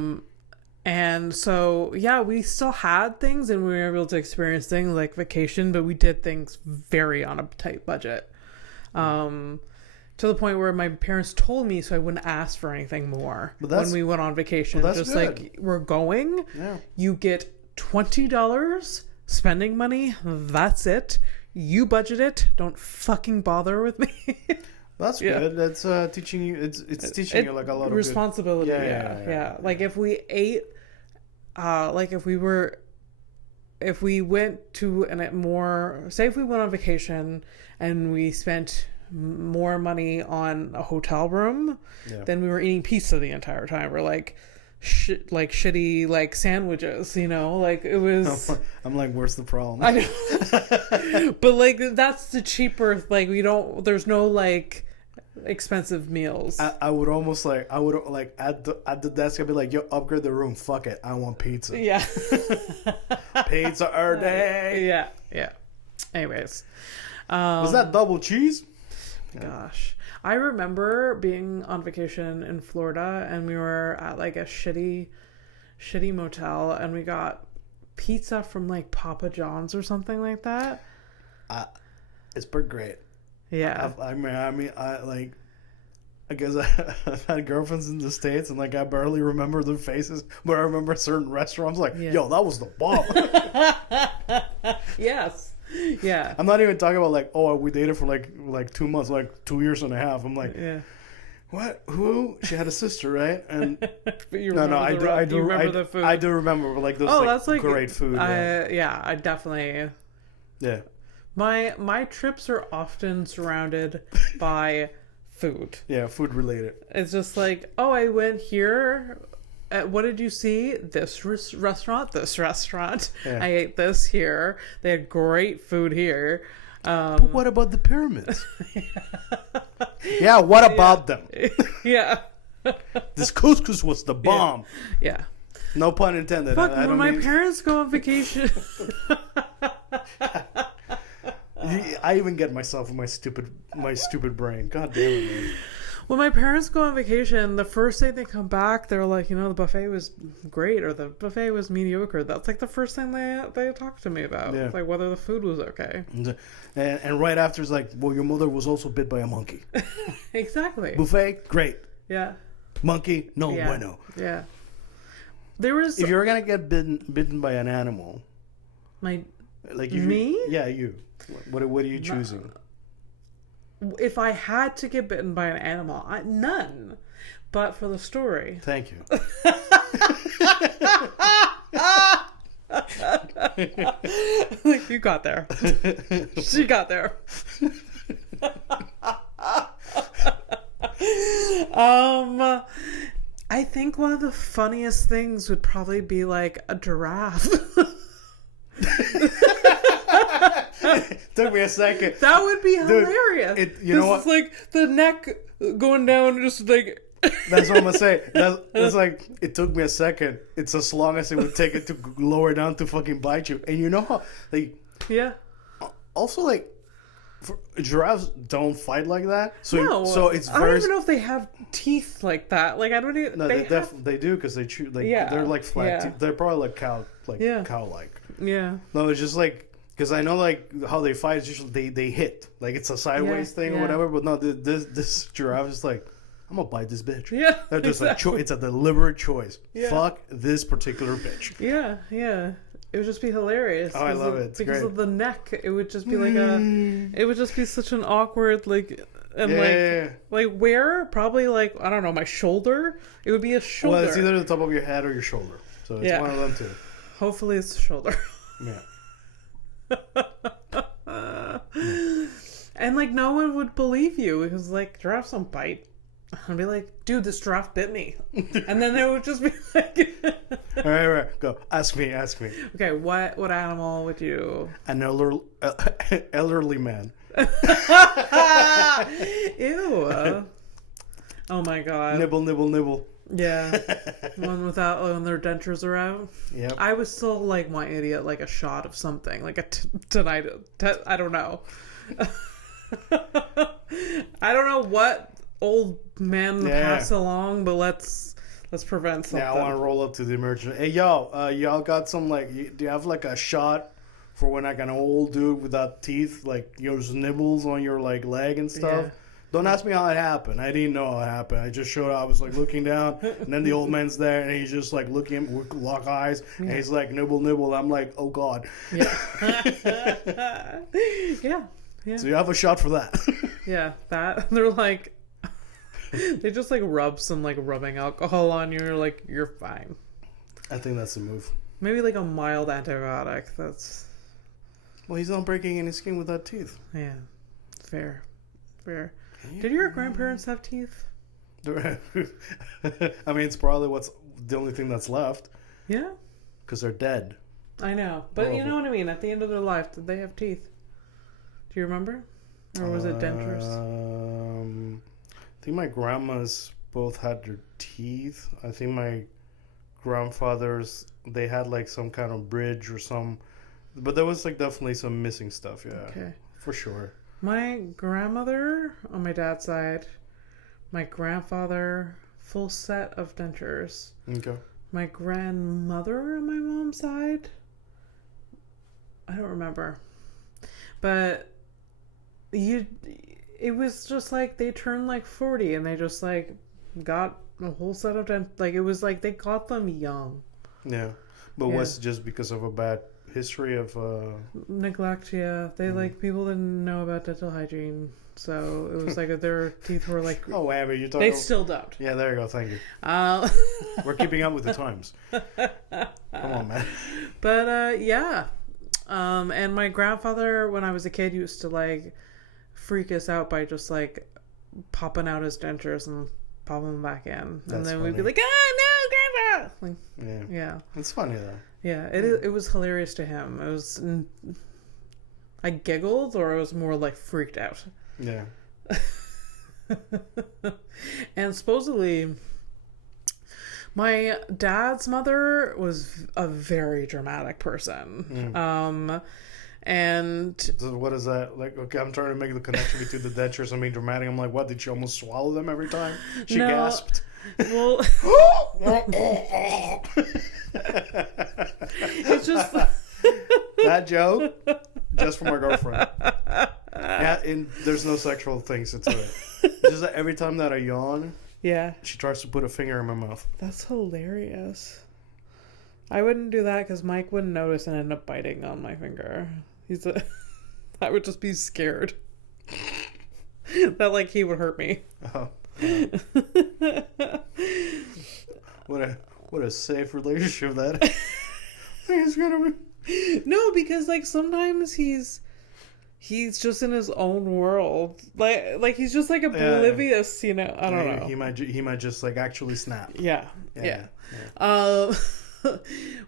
And so, we still had things and we were able to experience things like vacation, but we did things very on a tight budget. To the point where my parents told me so I wouldn't ask for anything more when we went on vacation. Just good. Like, we're going, you get $20 spending money, that's it. You budget it, don't fucking bother with me. That's good. That's teaching you. It's teaching you like a lot of responsibility. Yeah. Like if we ate, if we went to if we went on vacation and we spent more money on a hotel room, then we were eating pizza the entire time. We're like shitty like sandwiches, like it was. I'm like, where's the problem? I know. But like that's the cheaper. Like there's no like expensive meals. I would at the desk I'd be like, yo, upgrade the room, fuck it, I want pizza. Yeah. Pizza all day. Yeah. Anyways, was that double cheese? Gosh, I remember being on vacation in Florida and we were at like a shitty motel and we got pizza from like Papa John's or something like that. It's pretty great. Yeah. I guess I've had girlfriends in the States and like I barely remember their faces, but I remember certain restaurants like, yo, that was the bomb. Yes. Yeah. I'm not even talking about like, oh, we dated for like 2 months, like 2 years and a half. I'm like, what? Who? She had a sister, right? And I do remember the food. I do remember like those that's like great food. I definitely. Yeah. My trips are often surrounded by food. Yeah, food related. It's just like, oh, I went here. What did you see? This restaurant, this restaurant. Yeah. I ate this here. They had great food here. But what about the pyramids? Yeah, what about them? Yeah. This couscous was the bomb. Yeah. No pun intended. Fuck, when my parents go on vacation... I even get myself in my stupid brain. God damn it, man. When my parents go on vacation, the first day they come back, they're like, the buffet was great or the buffet was mediocre. That's like the first thing they talk to me about. Yeah. Like whether the food was okay. And right after it's like, well, your mother was also bit by a monkey. Exactly. Buffet, great. Yeah. Monkey, no bueno. Yeah. There was. If you're gonna get bitten by an animal, me? Yeah, you. What are you choosing? If I had to get bitten by an animal, none. But for the story. Thank you. You got there. She got there. I think one of the funniest things would probably be like a giraffe. Took me a second. That would be hilarious. Dude, you know what? It's like the neck going down, just like. That's what I'm gonna say. That's like it took me a second. It's as long as it would take it to lower down to fucking bite you. And you know how yeah. Also, like, giraffes don't fight like that. So no, so it's I don't even know if they have teeth like that. Like I don't even. No, they do because they chew. Like, they're like flat. Teeth. They're probably like cow-like. Yeah. No, it's just like. Because I know, like, how they fight is usually they hit. Like, it's a sideways thing or whatever. But no, this giraffe is like, I'm going to bite this bitch. Yeah, they're just exactly. It's a deliberate choice. Yeah. Fuck this particular bitch. Yeah. It would just be hilarious. Oh, I love it. It's because great. of the neck. It would just be like it would just be such an awkward, like, And like where? Probably like, I don't know, my shoulder. It would be a shoulder. Well, it's either the top of your head or your shoulder. So it's one of them two. Hopefully it's the shoulder. Yeah. And like no one would believe you because like giraffes don't bite. I'd be like, dude, this giraffe bit me. And then they would just be like... All right, go. Ask me. Okay, what animal would you... An elderly man. Ew. Oh my god. Nibble. Yeah. When their dentures are out. Yeah. I would still like my idiot like a shot of something. Like a tonight. I don't know. I don't know what old man pass along, but let's prevent something. Yeah, I want to roll up to the emergency. Hey, y'all got some like? Do you have like a shot for when like an old dude without teeth, like just nibbles on your like leg and stuff? Yeah. Don't ask me how it happened. I didn't know how it happened. I just showed up. I was like looking down, and then the old man's there, and he's just like looking at me with lock eyes, and he's like nibble. I'm like, oh god. Yeah. Yeah. So you have a shot for that? Yeah, that. They're like. They just like rub some like rubbing alcohol on you. You're like, you're fine. I think that's the move. Maybe like a mild antibiotic. That's. Well, he's not breaking any skin without teeth. Yeah, fair. Did your grandparents have teeth? I mean, it's probably the only thing that's left. Yeah. Because they're dead. I know, but you know what I mean. At the end of their life, did they have teeth? Do you remember, or was it dentures? I think my grandmas both had their teeth. I think my grandfathers, they had like some kind of bridge or but there was like definitely some missing stuff. Yeah, okay, for sure. My grandmother on my dad's side, my grandfather, full set of dentures. Okay. My grandmother on my mom's side, I don't remember, but it was just like they turned like 40 and they just like got a whole set of like it was like they got them young. Yeah, but was it just because of a bad history of neglect? Yeah, they like people didn't know about dental hygiene, so it was like their teeth were like whatever you talking. They still don't. Yeah, there you go. Thank you. We're keeping up with the times. Come on, man. But yeah, and my grandfather, when I was a kid, used to like freak us out by just like popping out his dentures and popping them back in. That's and then funny. We'd be like, no, grandpa! Like, yeah. It's funny though. Yeah, it was hilarious to him. It was, I giggled or I was more like freaked out. Yeah. And supposedly my dad's mother was a very dramatic person. And what is that like? Okay, I'm trying to make the connection between the dentures and being dramatic. I'm like, what, did she almost swallow them every time she gasped? Well, it's just that joke just from my girlfriend. Yeah, and there's no sexual things into it. It's just that every time that I yawn, she tries to put a finger in my mouth. That's hilarious. I wouldn't do that because Mike wouldn't notice and end up biting on my finger. I would just be scared that like he would hurt me. Oh. What a safe relationship that is. He's gonna be... No, because like sometimes he's just in his own world. Like he's just like oblivious, you know. I don't know. He might just like actually snap. Yeah. What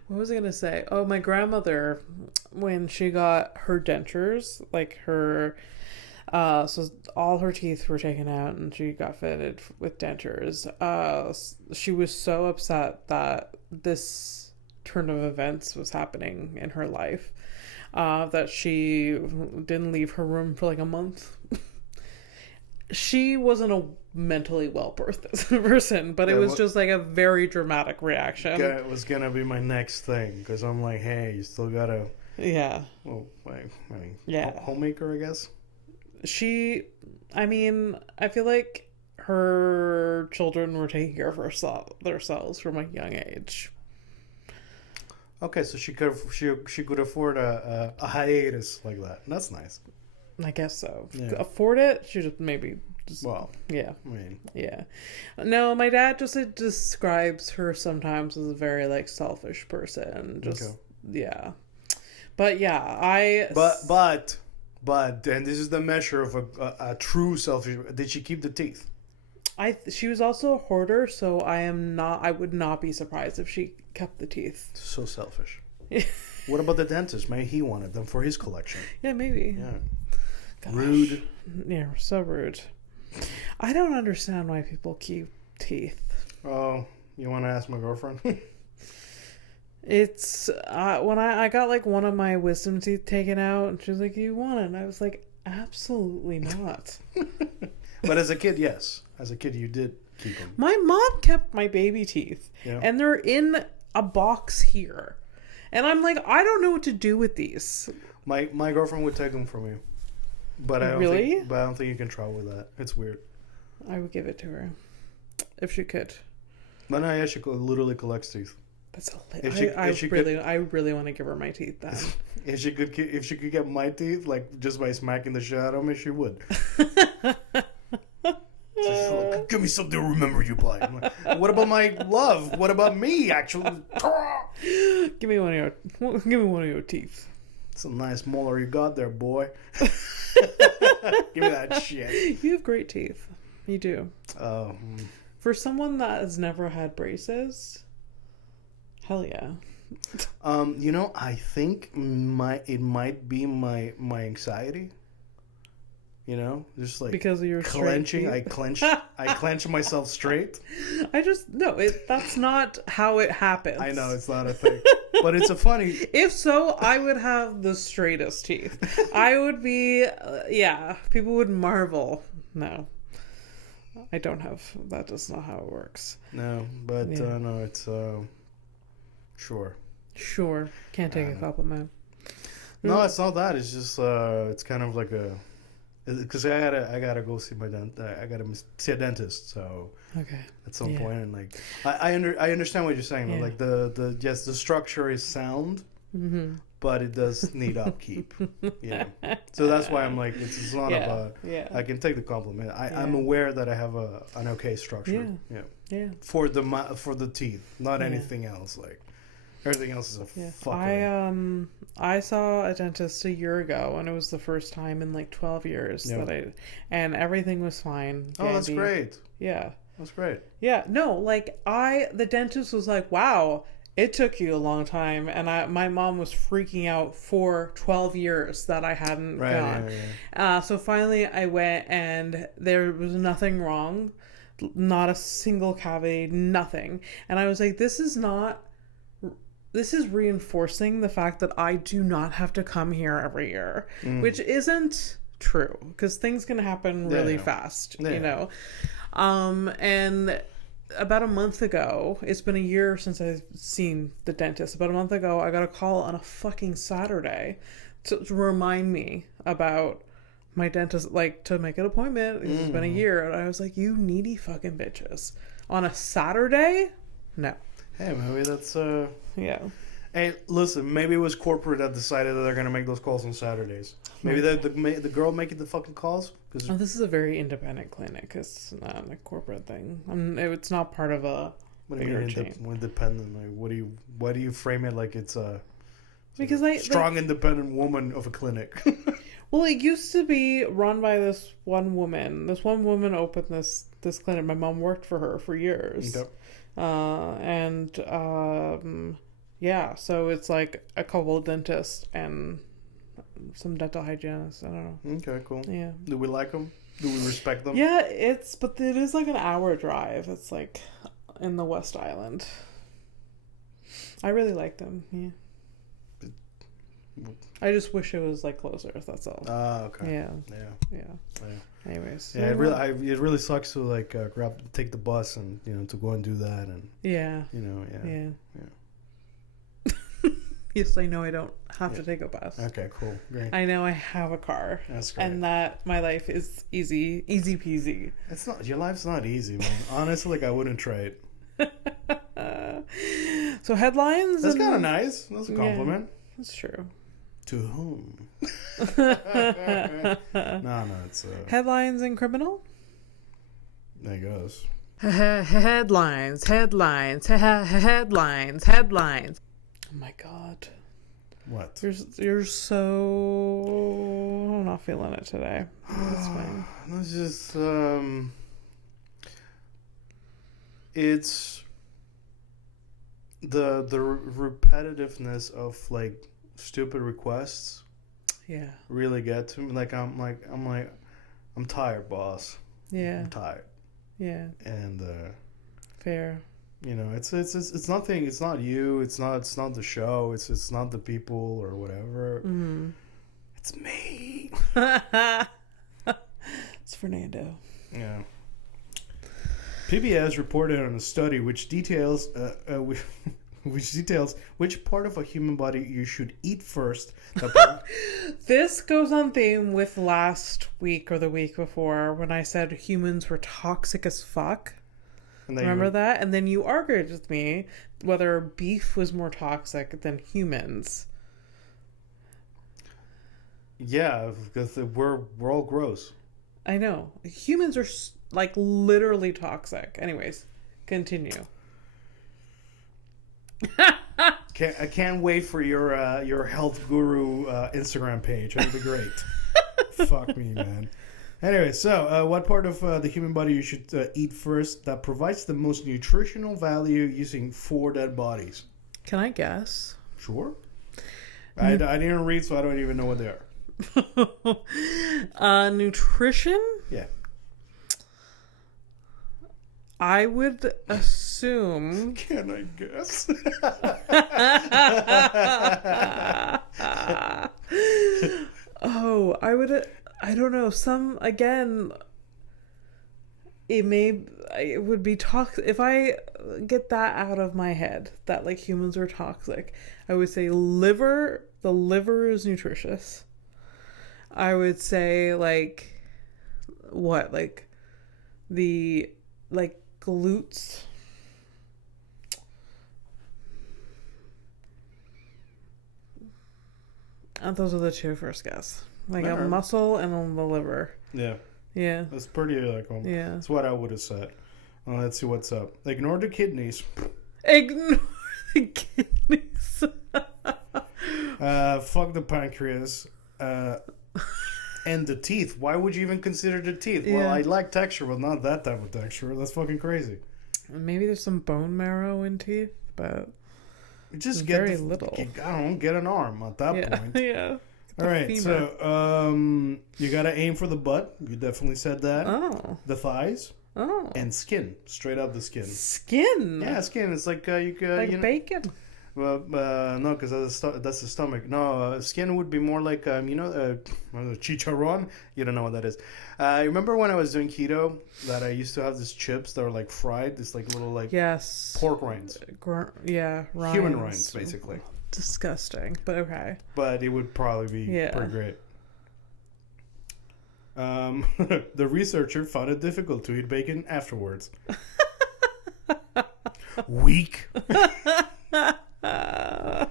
was I gonna say? Oh, my grandmother, when she got her dentures, like her, so all her teeth were taken out and she got fitted with dentures. She was so upset that this turn of events was happening in her life, that she didn't leave her room for like a month. She wasn't a mentally well person, but it was just like a very dramatic reaction. It was gonna be my next thing because I'm like, hey, you still gotta. Yeah. Well, homemaker, I guess. I feel like her children were taking care of themselves from a young age. Okay, so she could afford a hiatus like that. That's nice. I guess so. Yeah. Afford it? She just maybe Yeah. I mean. Yeah. No, my dad just describes her sometimes as a very, like, selfish person. Just, yeah. But, yeah, But, and this is the measure of a true selfish... Did she keep the teeth? She was also a hoarder, so I would not be surprised if she kept the teeth. So selfish. What about the dentist? Maybe he wanted them for his collection. Yeah, maybe. Yeah. Gosh. Rude. Yeah, so rude. I don't understand why people keep teeth. Oh, you want to ask my girlfriend? It's when I got like one of my wisdom teeth taken out, and she was like, "Do you want it?" And I was like, "Absolutely not." But as a kid, yes. As a kid, you did keep them. My mom kept my baby teeth, and they're in a box here, and I'm like, I don't know what to do with these. My girlfriend would take them from you, but I don't think you can travel with that. It's weird. I would give it to her if she could. But no, yeah, she literally collects teeth. That's hilarious. I really want to give her my teeth then. If she could get my teeth, like just by smacking the shit out of me, she would. Like, give me something to remember you by. I'm like, what about my love? What about me? Actually, give me one of your teeth. It's a nice molar you got there, boy. Give me that shit. You have great teeth. You do. Oh. For someone that has never had braces, hell yeah. I think it might be my anxiety. Just like because of your clenching. I clench myself straight. That's not how it happens. I know it's not a thing, but it's a funny. If so, I would have the straightest teeth. I would be, people would marvel. No, I don't have. That is not how it works. No, but no, it's sure. Sure, can't take a compliment. No, it's not that. It's just it's kind of like a. Because I gotta go see I gotta see a dentist. So at some point, and like I understand what you're saying. Yeah. Like the structure is sound, but it does need upkeep. So that's why I'm like it's not about. Yeah. I can take the compliment. I'm aware that I have an okay structure. Yeah. For the teeth, not anything else. Like everything else is a fucker. I saw a dentist a year ago, and it was the first time in like 12 years and everything was fine. Oh, that's great. Yeah. That's great. Yeah. No, like the dentist was like, wow, it took you a long time. And my mom was freaking out for 12 years that I hadn't gone. Yeah. So finally I went, and there was nothing wrong. Not a single cavity, nothing. And I was like, this is reinforcing the fact that I do not have to come here every year, which isn't true because things can happen really fast, And about a month ago, it's been a year since I've seen the dentist. About a month ago, I got a call on a fucking Saturday to remind me about my dentist, like to make an appointment. It's been a year, and I was like, "You needy fucking bitches!" On a Saturday? No. Hey, maybe that's Hey, listen. Maybe it was corporate that decided that they're gonna make those calls on Saturdays. Maybe the girl making the fucking calls. This is a very independent clinic. It's not a corporate thing. It's not part of a bigger chain. Independent. Like, why do you frame it like it's a strong independent woman of a clinic? Well, it used to be run by this one woman. This one woman opened this clinic. My mom worked for her for years. Okay. So it's like a couple of dentists and some dental hygienists. I don't know. Okay, cool. Yeah. Do we like them? Do we respect them? Yeah, but it is like an hour drive. It's like in the West Island. I really like them. Yeah. I just wish it was like closer. That's all. Okay. Yeah. Anyways. Yeah, it really sucks to like take the bus and to go and do that and. Yeah. Yeah. Yes, I know I don't have to take a bus. Okay, cool. Great. I know I have a car. That's great. And that my life is easy peasy. It's not. Your life's not easy, man. Honestly, like I wouldn't try it. So headlines. That's kind of nice. That's a compliment. Yeah, that's true. To whom? No, it's... Headlines and criminal? I guess. Headlines. Oh my god. What? You're so... I'm not feeling it today. That's fine. Let's just... It's... The repetitiveness of, like, stupid requests... Yeah. Really get to me. I'm tired, boss. Yeah. I'm tired. Yeah. And fair. You know, it's nothing. It's not you. It's not the show. It's not the people or whatever. Mm-hmm. It's me. It's Fernando. Yeah. PBS reported on a study which details which part of a human body you should eat first. This goes on theme with last week or the week before when I said humans were toxic as fuck. Remember that? And then you argued with me whether beef was more toxic than humans. Yeah, because we're all gross. I know. Humans are like literally toxic. Anyways, continue. I can't wait for your health guru Instagram page. That'd be great. Fuck me, man. Anyway, so what part of the human body you should eat first that provides the most nutritional value using 4 dead bodies? Can I guess? Sure. I didn't read, so I don't even know what they are. Nutrition? Yeah. I would assume... Can I guess? Oh, I don't know. It would be toxic. If I get that out of my head, that like humans are toxic, I would say liver. The liver is nutritious. I would say like the glutes. Those are the 2 first guess. Like a muscle and then the liver. Yeah. Yeah. That's pretty yeah. That's what I would have said. Let's see what's up. Ignore the kidneys. Ignore the kidneys. Fuck the pancreas. And the teeth. Why would you even consider the teeth? Yeah. Well, I like texture, but not that type of texture. That's fucking crazy. Maybe there's some bone marrow in teeth, but just get very little. I don't know, get an arm at that point. Yeah. All right, femur. So you gotta aim for the butt. You definitely said that. Oh. The thighs. Oh. And skin, straight up the skin. Skin. Yeah, skin. It's like like bacon. Well, no, because that's the stomach. No, skin would be more like chicharron. You don't know what that is. Remember when I was doing keto that I used to have these chips that were like fried, this like little like pork rinds. Rinds. Human rinds, basically. Disgusting, but okay. But it would probably be pretty great. The researcher found it difficult to eat bacon afterwards. Weak. I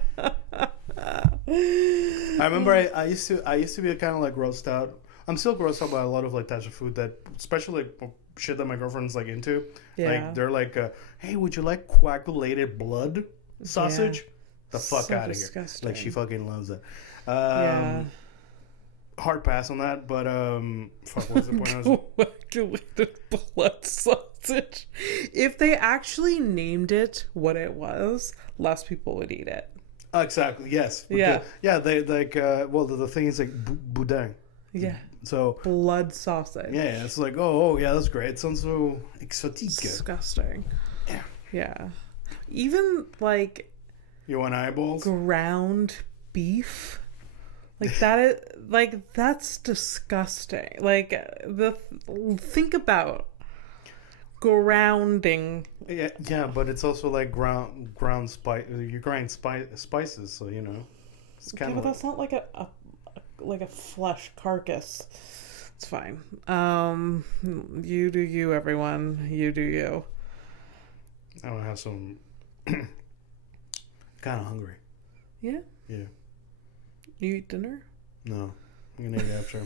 remember I used to be kind of like grossed out. I'm still grossed out by a lot of like types of food that, especially like shit that my girlfriend's like into. Yeah. Like they're like, hey, would you like coagulated blood sausage? Yeah. The fuck so out of here! Like she fucking loves it. Hard pass on that, but fuck. What was the point? Coagulated blood sausage. If they actually named it what it was, less people would eat it. Exactly. Yes. Yeah. Yeah. They like. Well, the thing is like boudin. Yeah. So blood sausage. Yeah. It's like oh yeah, that's great. It sounds so exotique. Disgusting. Yeah. Yeah. Even like. You want eyeballs? Ground beef. Like that is like that's disgusting. Like think about grounding. Yeah, but it's also like ground spice. You grind spices, so you know. It's kind of. But that's not like a flesh carcass. It's fine. You do you, everyone. You do you. I want to have some. Kind of hungry. Yeah. Yeah. You eat dinner? No, I'm gonna eat after.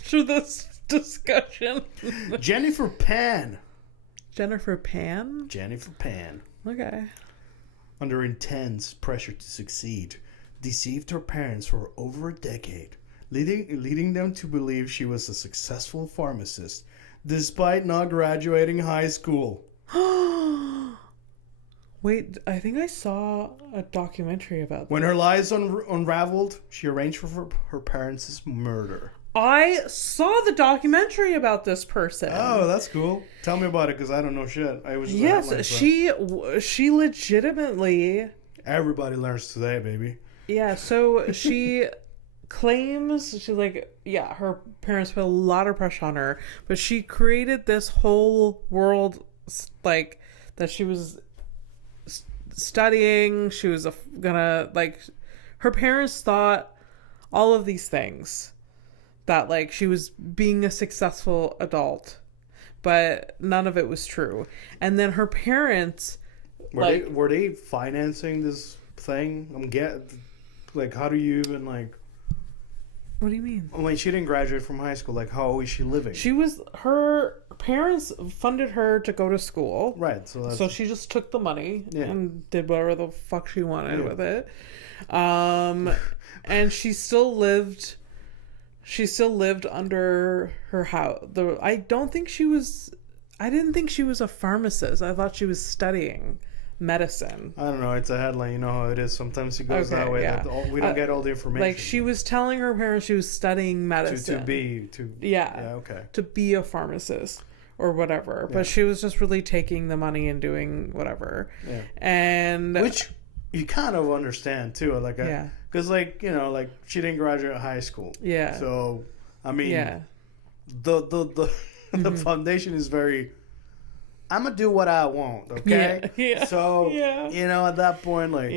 After this discussion. Jennifer Pan. Jennifer Pan? Jennifer Pan. Okay. Under intense pressure to succeed, deceived her parents for over a decade, leading them to believe she was a successful pharmacist, despite not graduating high school. Wait, I think I saw a documentary about that. When her lies unraveled, she arranged for her parents' murder. I saw the documentary about this person. Oh, that's cool. Tell me about it, because I don't know shit. I was just she legitimately. Everybody learns today, baby. Yeah, so she claims she's like, yeah, her parents put a lot of pressure on her, but she created this whole world like that she was studying. She was gonna like, her parents thought all of these things. That like she was being a successful adult, but none of it was true. And then her parents were they financing this thing? Like, how do you even like? What do you mean? I mean, she didn't graduate from high school. Like, how is she living? Her parents funded her to go to school, right? So she just took the money and did whatever the fuck she wanted with it. And she still lived. She still lived under her house. I didn't think she was a pharmacist. I thought she was studying medicine. I don't know. It's a headline. You know how it is. Sometimes it goes that way. Yeah. We don't get all the information. Like, she was telling her parents she was studying medicine. To be a pharmacist or whatever. Yeah. But she was just really taking the money and doing whatever. Yeah. And which you kind of understand too. Like, because like, you know, like she didn't graduate high school. Yeah. So I mean, the foundation is very. I'm gonna do what I want, okay? Yeah. So you know, at that point, like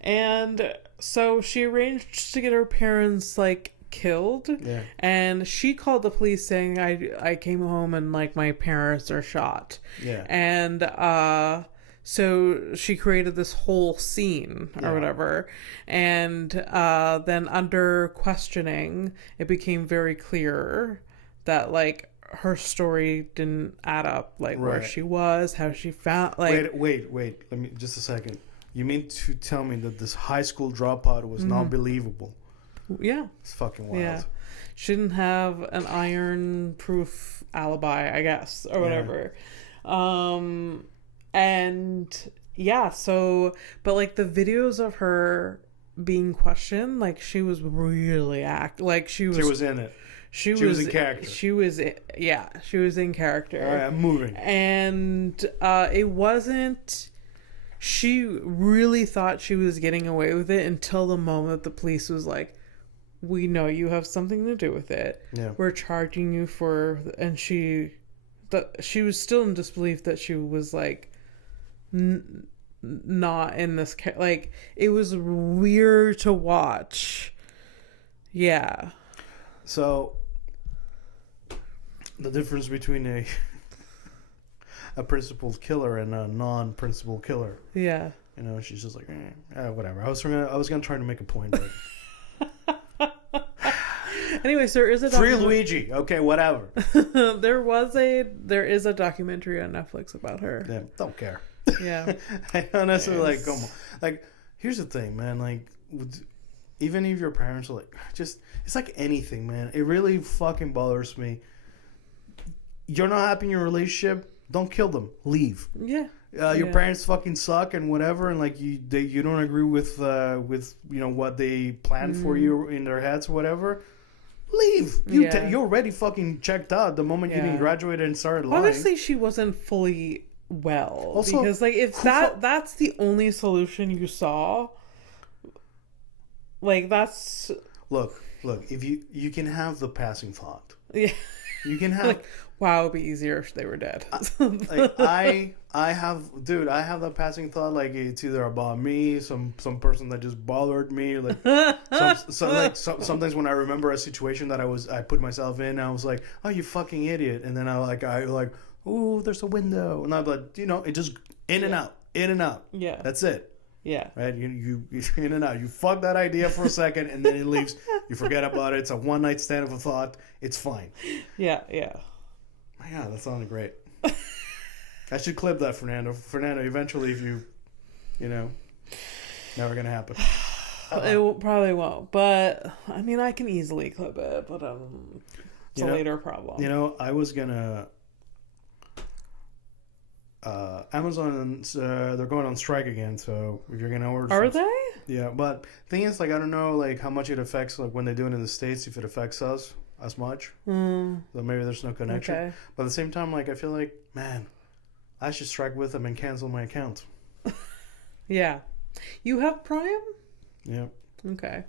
and so she arranged to get her parents like killed. Yeah. And she called the police saying, I came home and like my parents are shot. Yeah. And so she created this whole scene or whatever. And then under questioning, it became very clear that like her story didn't add up, like where she was, how she found like wait let me just a second. You mean to tell me that this high school dropout was not believable? Yeah, it's fucking wild. Yeah, she didn't have an iron proof alibi, I guess, or whatever. And so but like the videos of her being questioned, like she was really she was in it. She was in character. She was in character. All right, I'm moving. And it wasn't. She really thought she was getting away with it until the moment the police was like, "We know you have something to do with it. Yeah. We're charging you for." And she was still in disbelief that she was like, not in this. Like, it was weird to watch. Yeah. So, the difference between a principled killer and a non-principled killer. Yeah. You know, she's just like, whatever. I was gonna try to make a point, but anyways, there is a Free Luigi. Okay, whatever. there is a documentary on Netflix about her. Yeah, don't care. Yeah. I don't necessarily like, come on. Like, here's the thing, man. Like, even if your parents are like, just, it's like anything, man. It really fucking bothers me. You're not happy in your relationship, don't kill them. Leave. Yeah. Your parents fucking suck and whatever, and like you don't agree with you know what they planned for you in their heads or whatever. Leave. You're already fucking checked out the moment you didn't graduate and started lying. Obviously, she wasn't fully well. Also, because like if that's the only solution you saw, like that's look. If you can have the passing thought. Yeah. You can have like, wow, it'd be easier if they were dead. I have that passing thought, like it's either about me, some person that just bothered me, like sometimes when I remember a situation that I put myself in, I was like, oh, you fucking idiot, and then I like, oh, there's a window, and I'm like, you know, it just in and out. Yeah, that's it. Yeah. Right? You in and out. You fuck that idea for a second, and then it leaves. You forget about it. It's a one night stand of a thought. It's fine. Yeah, yeah. My God, that sounded great. I should clip that, Fernando. Fernando, eventually, if you know, never gonna happen. It probably won't, but I mean, I can easily clip it, but it's a later problem. You know, I was gonna. Amazon, they're going on strike again, so if you're gonna order, are they? Yeah, but thing is, like, I don't know, like, how much it affects, like, when they do it in the States, if it affects us as much. So maybe there's no connection. Okay. But at the same time, like, I feel like, man, I should strike with them and cancel my account. Yeah, you have Prime? Yeah. Okay.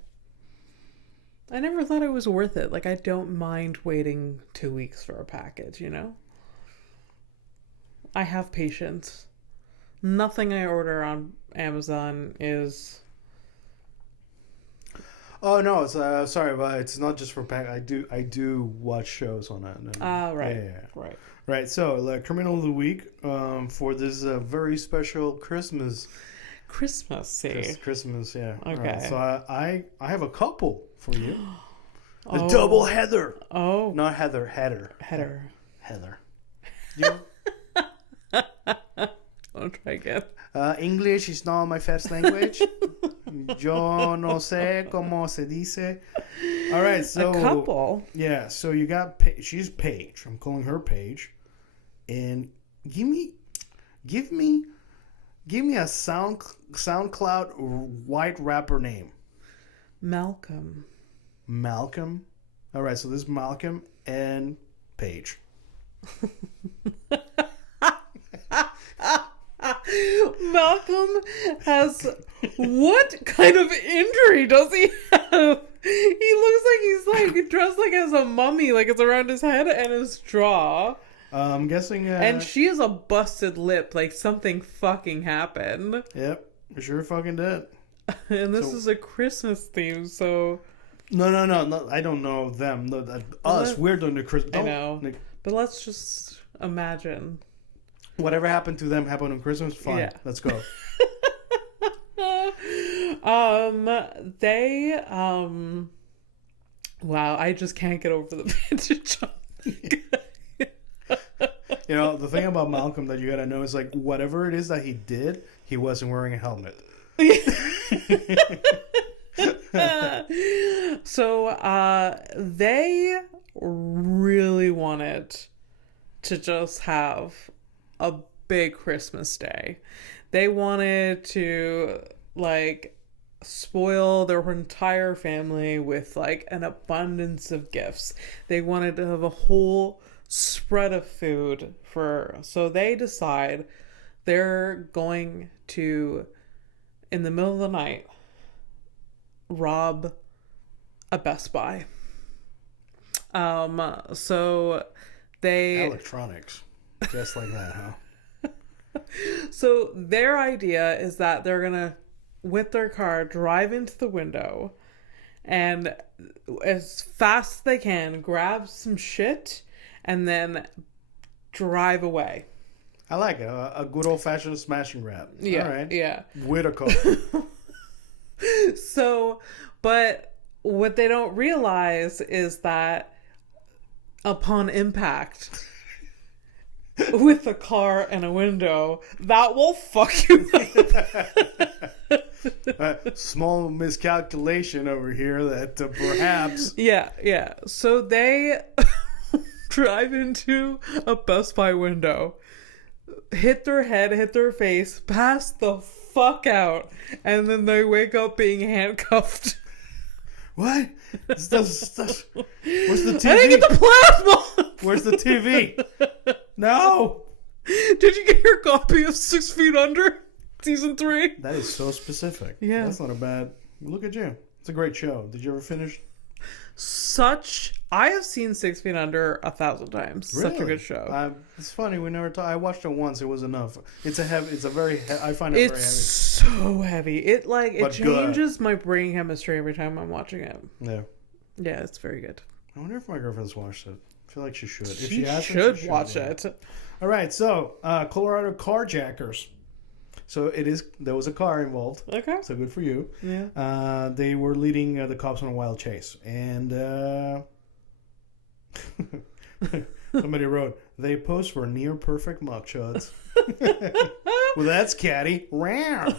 I never thought it was worth it. Like, I don't mind waiting 2 weeks for a package, you know? I have patience. Nothing I order on Amazon is... Oh, no, it's, sorry, but it's not just for pack. I do watch shows on it. Right. Yeah. Right. Right, so, like, Criminal of the Week, for this very special Christmas, yeah. Okay. Right, so I have a couple for you. A double header. Oh. Not heather, header. Heather. You? I'll try again. English is not my first language. Yo no sé cómo se dice. All right, so a couple. Yeah, so you got she's Paige. I'm calling her Paige, and give me a SoundCloud white rapper name. Malcolm. All right, so this is Malcolm and Paige. Malcolm has what kind of injury does he have? He looks like he's like dressed like as a mummy, like it's around his head and his jaw. I'm guessing. And she has a busted lip, like something fucking happened. Yep, sure fucking did. And this is a Christmas theme, so. No, I don't know them. No, us, we're doing the Christmas. I know, but let's just imagine. Whatever happened to them happened on Christmas. Fine, yeah. Let's go. Wow, I just can't get over the vintage. You know, the thing about Malcolm that you gotta know is, like, whatever it is that he did, he wasn't wearing a helmet. So, they really wanted to just have a big Christmas day. They wanted to, like, spoil their entire family with, like, an abundance of gifts. They wanted to have a whole spread of food so they decide they're going to, in the middle of the night, rob a Best Buy. So they... Electronics. Just like that, huh? So their idea is that they're gonna, with their car, drive into the window and as fast as they can grab some shit and then drive away. I like it. A good old-fashioned smash and grab. Yeah. All right. Yeah. With a car. So, but what they don't realize is that upon impact with a car and a window, that will fuck you up. Small miscalculation over here that perhaps... Yeah. So they drive into a Best Buy window, hit their head, hit their face, pass the fuck out, and then they wake up being handcuffed. What? Where's the TV? I didn't get the plasma! Where's the TV? No! Did you get your copy of 6 Feet Under? Season 3? That is so specific. Yeah. That's not a bad... Look at you. It's a great show. Did you ever finish? I have seen 6 Feet Under 1,000 times. Really? Such a good show. It's funny. We never talked. I watched it once. It was enough. I find it very heavy. It's so heavy. It changes good. my brain chemistry every time I'm watching it. Yeah. Yeah, it's very good. I wonder if my girlfriend's watched it. I feel like she should. If she should watch it. All right. So, Colorado carjackers So there was a car involved. Okay. So good for you. Yeah. They were leading the cops on a wild chase. And somebody wrote, they posed for near perfect mugshots. Well, that's catty. By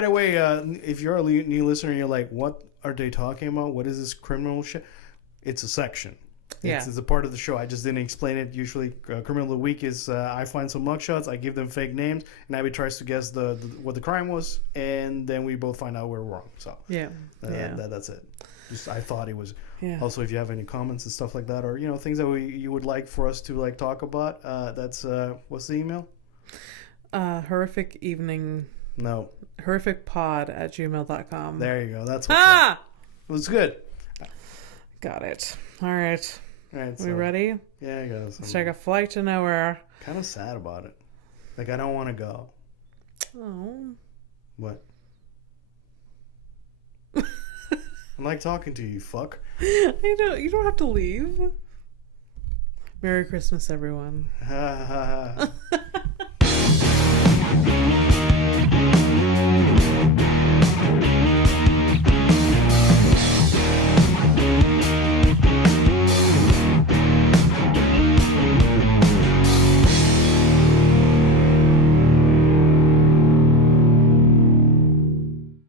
the way, if you're a new listener and you're like, what are they talking about? What is this criminal shit? It's a section. It's a part of the show. I just didn't explain it. Usually, Criminal of the Week is I find some mugshots, I give them fake names, and Abby tries to guess what the crime was, and then we both find out we're wrong. So that's it. Just I thought it was. Yeah. Also, if you have any comments and stuff like that, or things that you would like for us to like talk about, that's what's the email? Horrific evening. No. Horrificpod@gmail.com. There you go. That's what's up. It was good. Got it. All right. All right. We ready? Yeah, I guess. Let's take a flight to nowhere. Kind of sad about it. Like I don't want to go. Oh. What? I like talking to you, fuck. I know. You don't have to leave. Merry Christmas, everyone.